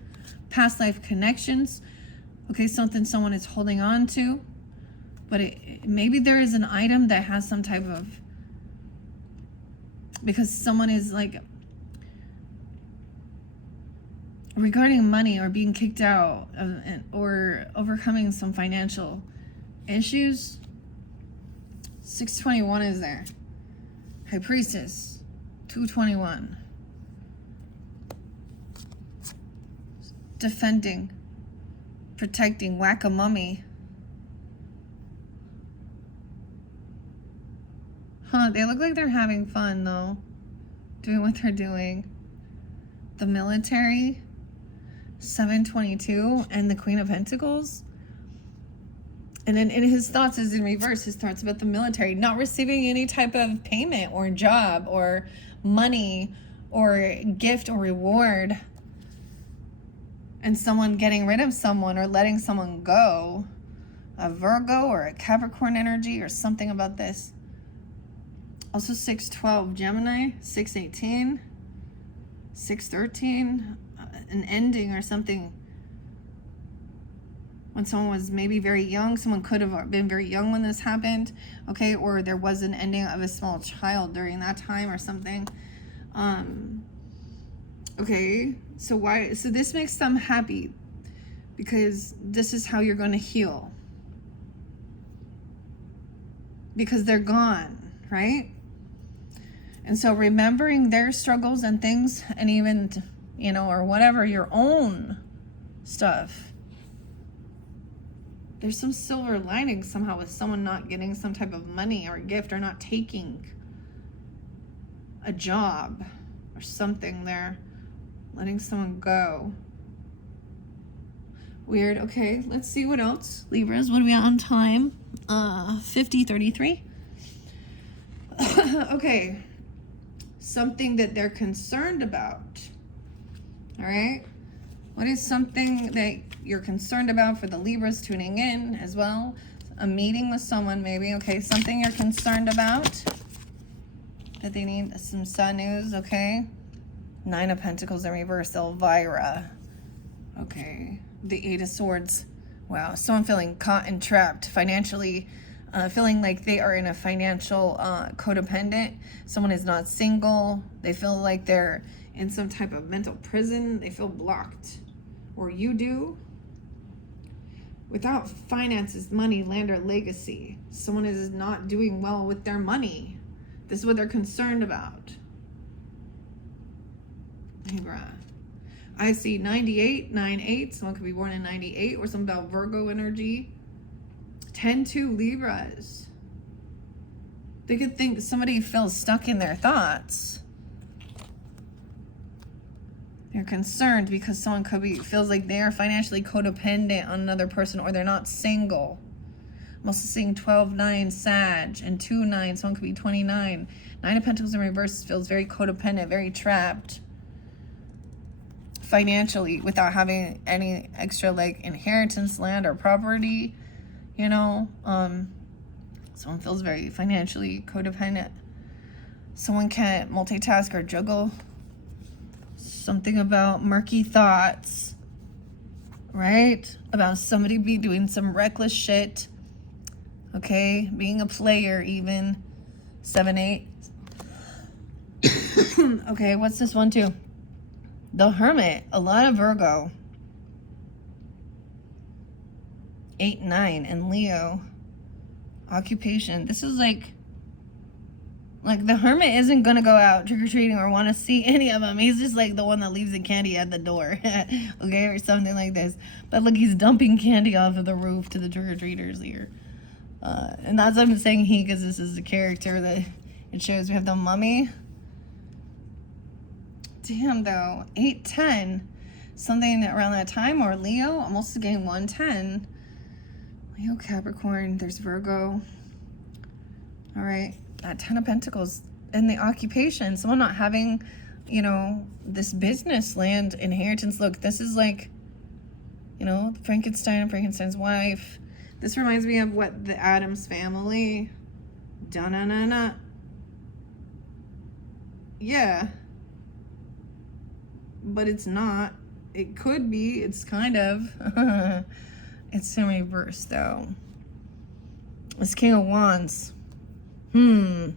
past life connections. Okay, something someone is holding on to. But maybe there is an item that has some type of, because someone is regarding money or being kicked out or overcoming some financial issues. 621 is there. High priestess. 221. Defending. Protecting. Whack-a-mummy. They look like they're having fun though. Doing what they're doing. The military. 722 and the Queen of Pentacles. And then in his thoughts is in reverse. His thoughts about the military not receiving any type of payment or job or money or gift or reward, and someone getting rid of someone or letting someone go. A Virgo or a Capricorn energy or something about this. Also 612 Gemini, 618, 613, an ending or something. when someone was maybe very young. Someone could have been very young when this happened, okay? Or there was an ending of a small child during that time or something. Okay, so why? So this makes them happy because this is how you're going to heal. Because they're gone, right? And so remembering their struggles and things, and even, you know, or whatever, your own stuff. There's some silver lining somehow with someone not getting some type of money or gift, or not taking a job or something there. Letting someone go. Weird. Okay, let's see what else. Libras, what are we at on time? 50:33. Okay. Something that they're concerned about. All right. What is something that you're concerned about for the Libras tuning in as well? A meeting with someone maybe. Okay, something you're concerned about. That they need some sun news. Okay. 9 of Pentacles in reverse, Elvira. Okay. The 8 of Swords. Wow. Someone feeling caught and trapped financially. Feeling like they are in a financial codependent. Someone is not single. They feel like they're in some type of mental prison. They feel blocked. Or you do. Without finances, money, land, or legacy. Someone is not doing well with their money. This is what they're concerned about. Libra. I see 98, 9-8. Someone could be born in 98, or something about Virgo energy. 10-2 Libras. They could think somebody feels stuck in their thoughts. They're concerned because someone could be feels like they are financially codependent on another person, or they're not single. I'm also seeing 12-9 Sag and 2-9. Someone could be 29. 9 of Pentacles in reverse feels very codependent, very trapped financially, without having any extra like inheritance, land, or property, you know. Someone feels very financially codependent. Someone can't multitask or juggle. Something about murky thoughts, right? About somebody be doing some reckless shit, okay? Being a player even. 7-8. Okay, what's this one too? The Hermit, a lot of Virgo. 8-9 and Leo. Occupation. This is like the Hermit isn't gonna go out trick-or-treating or want to see any of them. He's just like the one that leaves the candy at the door. Okay, or something like this. But look, he's dumping candy off of the roof to the trick-or-treaters here. And that's why I'm saying he, because this is the character that it shows. We have the Mummy. Damn, though. 8-10. Something around that time. Or Leo. I'm also getting 110. Leo, Capricorn. There's Virgo. All right. That 10 of Pentacles. And the occupation. Someone not having, you know, this business, land, inheritance. Look, this is like, you know, Frankenstein and Frankenstein's wife. This reminds me of what the Addams Family. Da-na-na-na. Yeah. But it's not. It could be. It's kind of. It's in reverse, though. It's King of Wands. I'm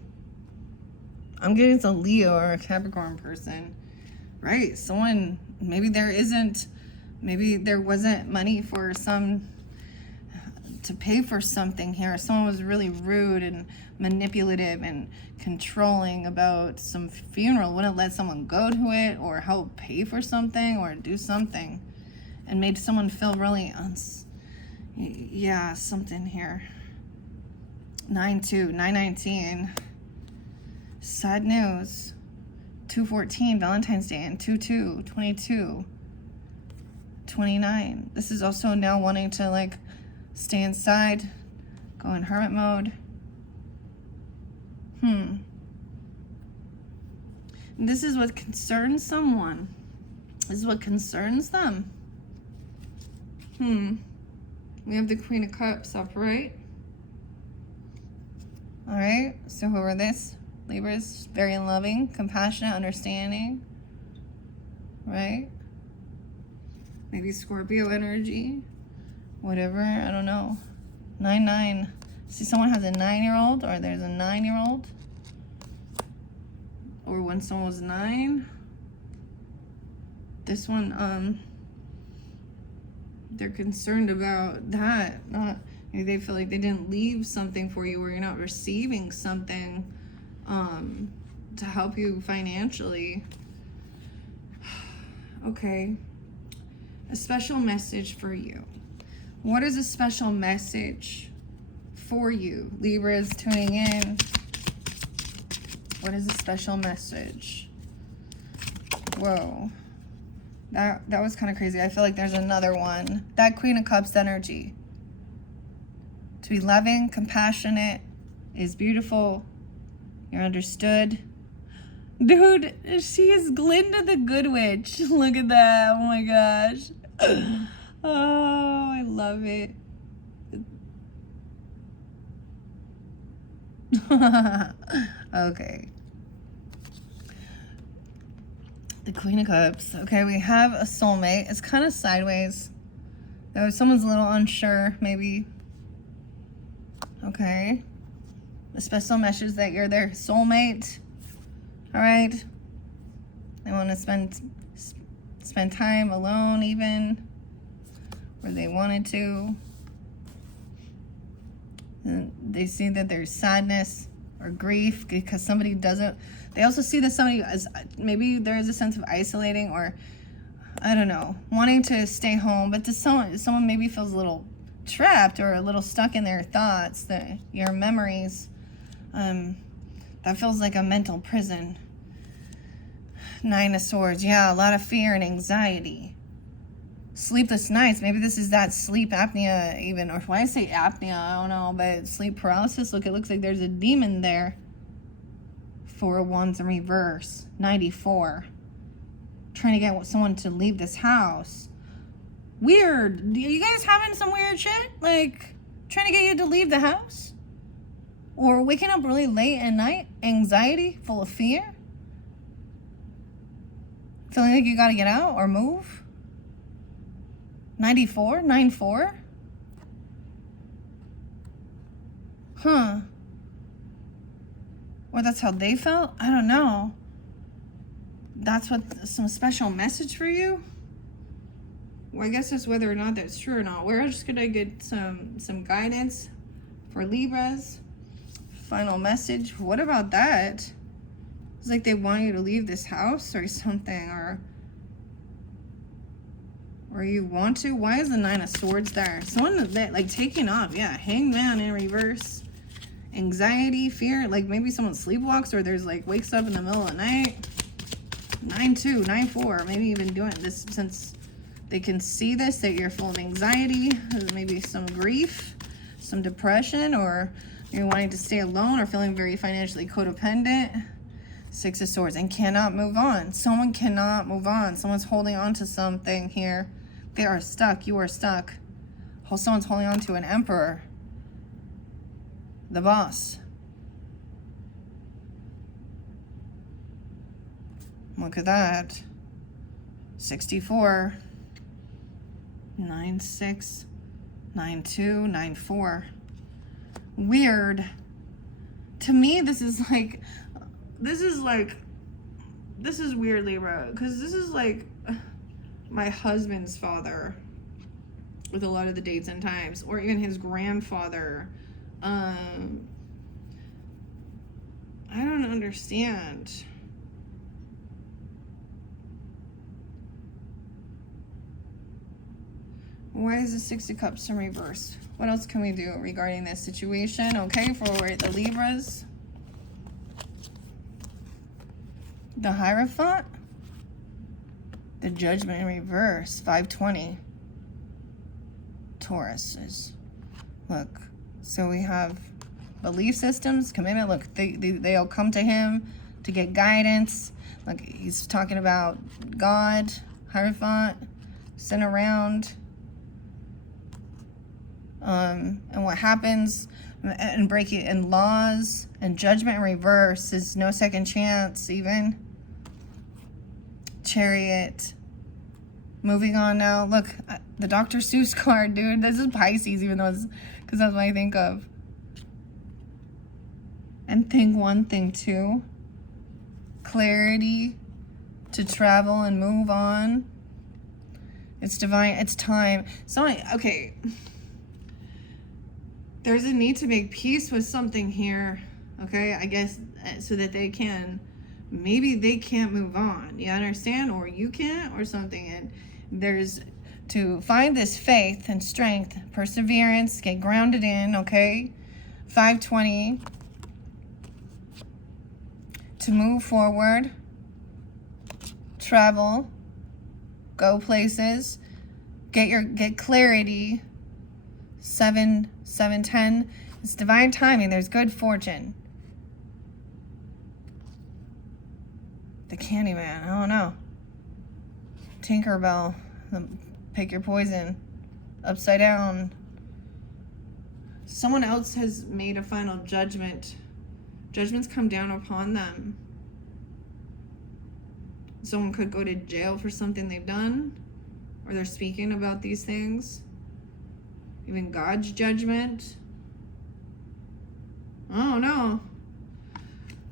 getting a Leo or a Capricorn person. Right? Someone, maybe there wasn't money for to pay for something here. Someone was really rude and manipulative and controlling about some funeral, wouldn't let someone go to it or help pay for something or do something, and made someone feel really something here. 9-2, 9-19. Sad news. 2-14, Valentine's Day, and 2-2, 22, 29. This is also now wanting to like stay inside, go in hermit mode. This is what concerns someone. This is what concerns them. We have the Queen of Cups upright. All right, so whoever this, Libras, very loving, compassionate, understanding, right? Maybe Scorpio energy. whatever, I don't know. 9-9. See, someone has a 9-year-old, or there's a 9-year-old. Or when someone was 9. This one, they're concerned about that. Maybe they feel like they didn't leave something for you, or you're not receiving something to help you financially. Okay. A special message for you. What is a special message for you? Libra is tuning in. What is a special message? Whoa. That was kind of crazy. I feel like there's another one. That Queen of Cups energy. To be loving, compassionate is beautiful. You're understood. Dude, she is Glinda the Good Witch. Look at that. Oh my gosh. Oh, I love it. Okay. The Queen of Cups. Okay, we have a soulmate. It's kind of sideways. Though someone's a little unsure, maybe. Okay. A special message that you're their soulmate. All right. They want to spend time alone, even, or they wanted to. And they see that there's sadness or grief because somebody doesn't. They also see that somebody is, maybe there is a sense of isolating, or I don't know, wanting to stay home, but to someone maybe feels a little trapped or a little stuck in their thoughts, your memories. That feels like a mental prison. 9 of Swords. Yeah, a lot of fear and anxiety. Sleepless nights. Maybe this is that sleep apnea even. Or why I say apnea, I don't know. But sleep paralysis. Look, it looks like there's a demon there. 4 of Wands in reverse. 94. Trying to get someone to leave this house. Weird. Are you guys having some weird shit? Like, trying to get you to leave the house? Or waking up really late at night, anxiety, full of fear. Feeling like you gotta get out or move. 94, 9-4. Huh. Or that's how they felt? I don't know. That's what, some special message for you? Well, I guess it's whether or not that's true or not. We're just gonna get some guidance for Libras. Final message. What about that? It's like they want you to leave this house or something, or you want to. Why is the 9 of Swords there? Someone that like taking off. Yeah, Hangman in reverse. Anxiety, fear. Like maybe someone sleepwalks, or there's like wakes up in the middle of the night. 9-2, 9-4. Maybe even doing this since they can see this, that you're full of anxiety, maybe some grief, some depression, or you're wanting to stay alone or feeling very financially codependent. 6 of Swords, and cannot move on. Someone cannot move on. Someone's holding on to something here. They are stuck. You are stuck. Someone's holding on to an Emperor. The Boss. Look at that. 64. 9-6. 9-2. 9-4. Weird. To me, this is weird, Libra, because this is like my husband's father with a lot of the dates and times, or even his grandfather. I don't understand. Why is the 6 of Cups in reverse? What else can we do regarding this situation? Okay, for the Libras. The Hierophant. The Judgment in reverse. 520. Tauruses. Look. So we have belief systems, commitment. Look, they'll come to him to get guidance. Look, he's talking about God, Hierophant, sent around. And what happens, and breaking and laws, and Judgment in reverse is no second chance even. Chariot. Moving on now. Look, The Dr. Seuss card, dude. This is Pisces, even though it's, because that's what I think of. And think one, thing two. Clarity to travel and move on. It's divine. It's time. So, okay. There's a need to make peace with something here. Okay, I guess so that they can, maybe they can't move on. You understand? Or you can't, or something. And there's to find this faith and strength, perseverance, get grounded in, okay? 520. To move forward, travel, go places, get clarity. 710. It's divine timing. There's good fortune. The Candyman. I don't know. Tinkerbell. Pick your poison. Upside down. Someone else has made a final judgment. Judgments come down upon them. Someone could go to jail for something they've done, or they're speaking about these things. Even God's judgment. I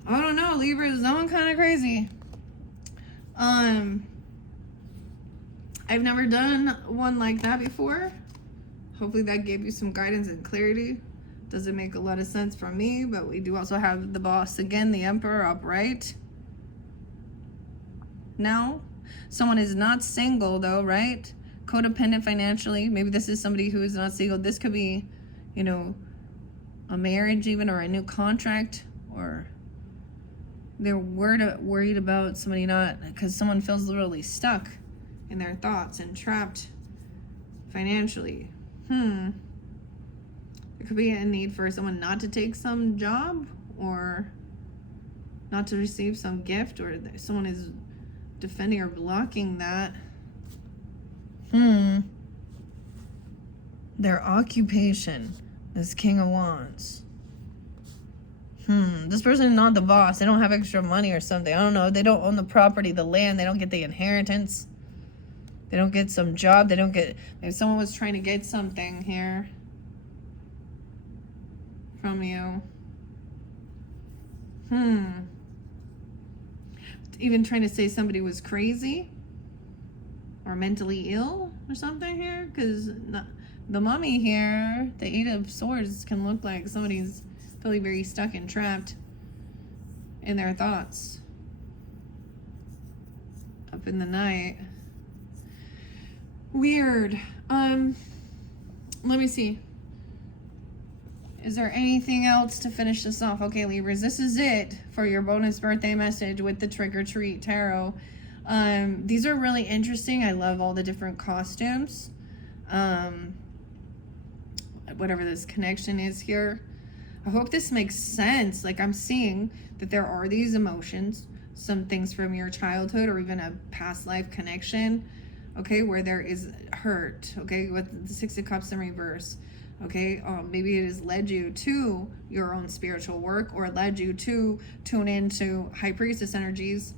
don't know. Libra is going kind of crazy. I've never done one like that before. Hopefully that gave you some guidance and clarity. Doesn't make a lot of sense from me, but we do also have the boss again, the Emperor, upright. Now, someone is not single though, right? Codependent financially. Maybe this is somebody who is not single. This could be, you know, a marriage even, or a new contract, or they're worried about somebody not, because someone feels literally stuck in their thoughts and trapped financially. There could be a need for someone not to take some job, or not to receive some gift, or someone is defending or blocking that. Their occupation is King of Wands. This person is not the boss. They don't have extra money or something. I don't know. They don't own the property, the land. They don't get the inheritance. They don't get some job. They don't get... Maybe someone was trying to get something here from you. Even trying to say somebody was crazy or mentally ill or something here, because the mummy here, the Eight of Swords, can look like somebody's feeling very stuck and trapped in their thoughts up in the night. Weird. Let me see. Is there anything else to finish this off? Okay, Libras, this is it for your bonus birthday message with the Trick or Treat Tarot. These are really interesting. I love all the different costumes. Whatever this connection is here. I hope this makes sense. Like, I'm seeing that there are these emotions, some things from your childhood or even a past life connection, okay, where there is hurt, okay, with the Six of Cups in reverse. Okay, maybe it has led you to your own spiritual work, or led you to tune into High Priestess energies,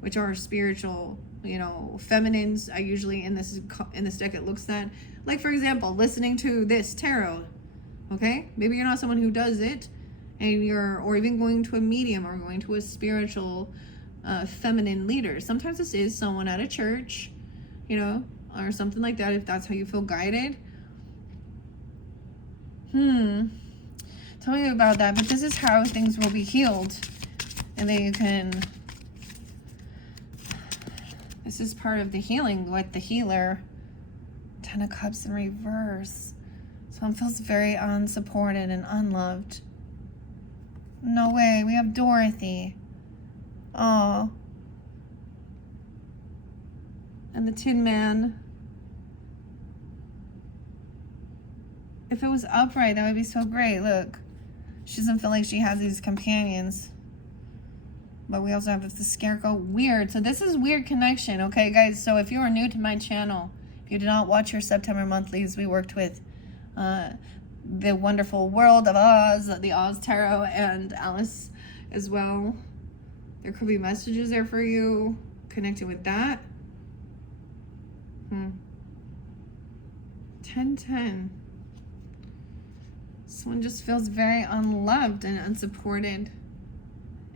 which are spiritual, you know, feminines. I usually in this deck it looks at, like, for example, listening to this tarot. Okay, maybe you're not someone who does it, and or even going to a medium or going to a spiritual feminine leader. Sometimes this is someone at a church, you know, or something like that, if that's how you feel guided. Tell me about that. But this is how things will be healed. And then you can... This is part of the healing with the healer. 10 of Cups in reverse. Someone feels very unsupported and unloved. No way. We have Dorothy. Oh. And the Tin Man. If it was upright, that would be so great. Look, she doesn't feel like she has these companions. But we also have the Scarecrow. Weird. So this is weird connection. Okay, guys. So if you are new to my channel, if you did not watch your September monthlies, we worked with the wonderful world of Oz, the Oz Tarot, and Alice as well. There could be messages there for you connected with that. 10. Someone just feels very unloved and unsupported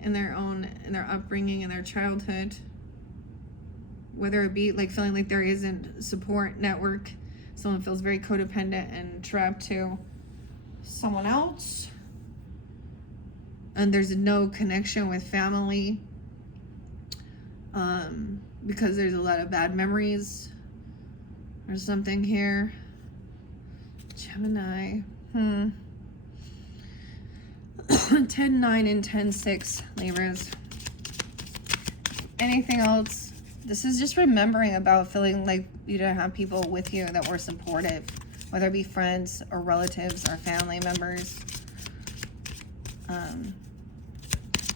in their upbringing, in their childhood. Whether it be like feeling like there isn't support network, someone feels very codependent and trapped to someone else, and there's no connection with family, because there's a lot of bad memories or something here. Gemini. 10-9 and 10-6, Libras. Anything else? This is just remembering about feeling like you didn't have people with you that were supportive, whether it be friends or relatives or family members.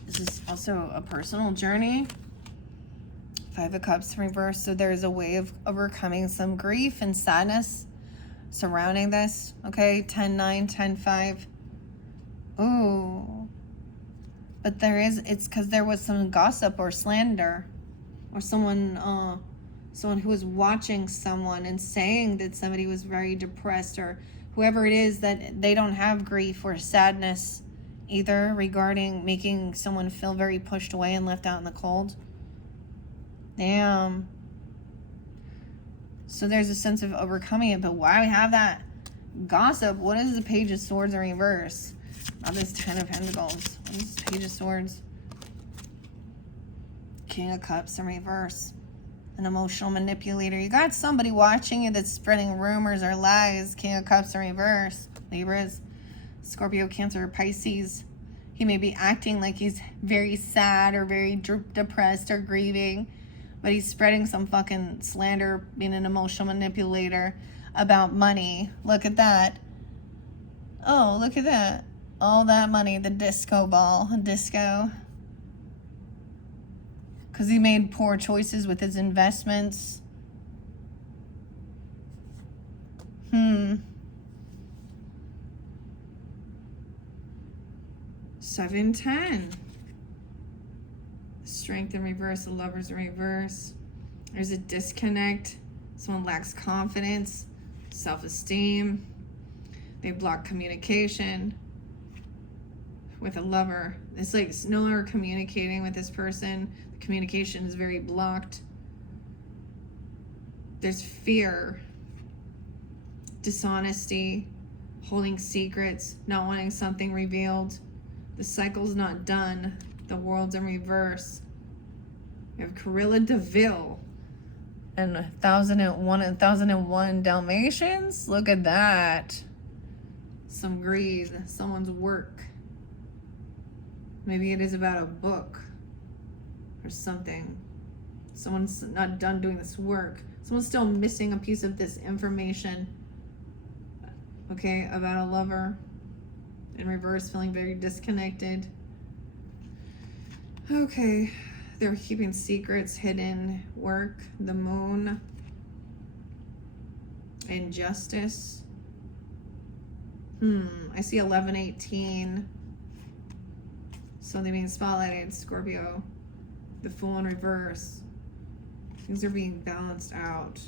This is also a personal journey. 5 of Cups reversed. So there's a way of overcoming some grief and sadness surrounding this. Okay, 10-9, 10-5. Ooh. But it's because there was some gossip or slander, or someone who was watching someone and saying that somebody was very depressed, or whoever it is, that they don't have grief or sadness either, regarding making someone feel very pushed away and left out in the cold. Damn. So there's a sense of overcoming it, but why we have that gossip? What is the Page of Swords in reverse? Oh, this 10 of Pentacles. What is this Page of Swords? King of Cups in reverse. An emotional manipulator. You got somebody watching you that's spreading rumors or lies. King of Cups in reverse. Libras. Scorpio, Cancer, Pisces. He may be acting like he's very sad or very depressed or grieving, but he's spreading some fucking slander, being an emotional manipulator about money. Look at that. Oh, look at that. All that money, the disco ball, disco. Because he made poor choices with his investments. 7-10. Strength in reverse, the Lovers in reverse. There's a disconnect. Someone lacks confidence, self-esteem. They block communication with a lover. It's like it's no longer communicating with this person. The communication is very blocked. There's fear, dishonesty, holding secrets, not wanting something revealed. The cycle's not done. The world's in reverse. We have Corilla DeVille and 1001 Dalmatians. Look at that. Some greed, someone's work. Maybe it is about a book or something. Someone's not done doing this work. Someone's still missing a piece of this information. Okay, about a lover in reverse, feeling very disconnected. Okay, they're keeping secrets, hidden work, the Moon, injustice. I see 11-18. So they being spotlighted, Scorpio, the Fool in reverse. Things are being balanced out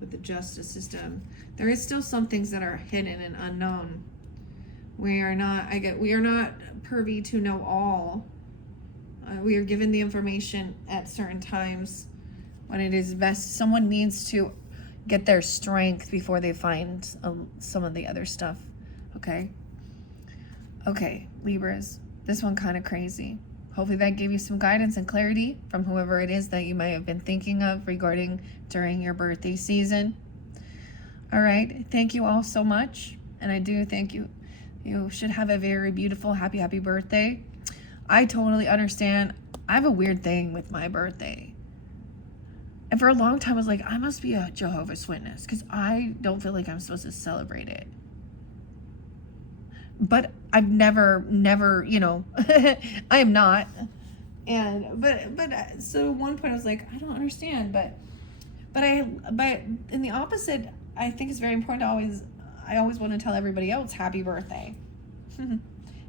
with the justice system. There is still some things that are hidden and unknown. We are not privy to know all. We are given the information at certain times when it is best. Someone needs to get their strength before they find some of the other stuff. Okay, Libras. This one kind of crazy. Hopefully that gave you some guidance and clarity from whoever it is that you might have been thinking of regarding during your birthday season. All right. Thank you all so much. And I do thank you. You should have a very beautiful, happy birthday. I totally understand. I have a weird thing with my birthday. And for a long time, I was like, I must be a Jehovah's Witness because I don't feel like I'm supposed to celebrate it. But I've never, I am not. But so at one point I was like, I don't understand. But in the opposite, I think it's very important to I always want to tell everybody else happy birthday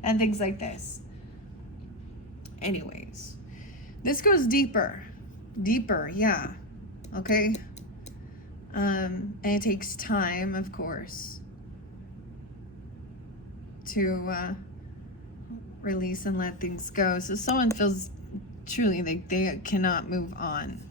and things like this. And it takes time, of course, to release and let things go. So someone feels truly like they cannot move on.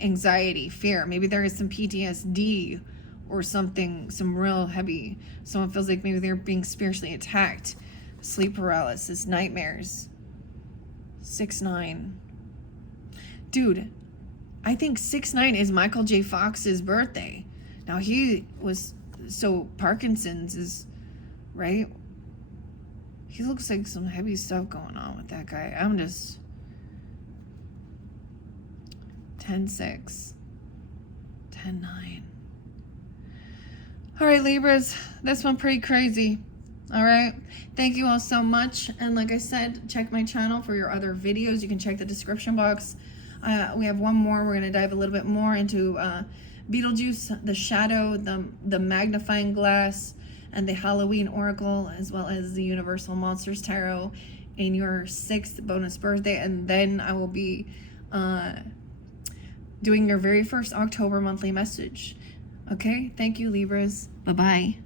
Anxiety, fear, maybe there is some PTSD or something, some real heavy. Someone feels like maybe they're being spiritually attacked. Sleep paralysis, nightmares. 6-9. Dude, I think 6-9 is Michael J. Fox's birthday. Now he was, so Parkinson's is, right? He looks like some heavy stuff going on with that guy. I'm just 10-6, 10-9. All right, Libras, this one pretty crazy. All right, thank you all so much. And like I said, check my channel for your other videos. You can check the description box. We have one more. We're going to dive a little bit more into Beetlejuice, the Shadow, the Magnifying Glass, and the Halloween Oracle, as well as the Universal Monsters Tarot in your 6th bonus birthday. And then I will be doing your very first October monthly message. Okay, thank you, Libras. Bye-bye.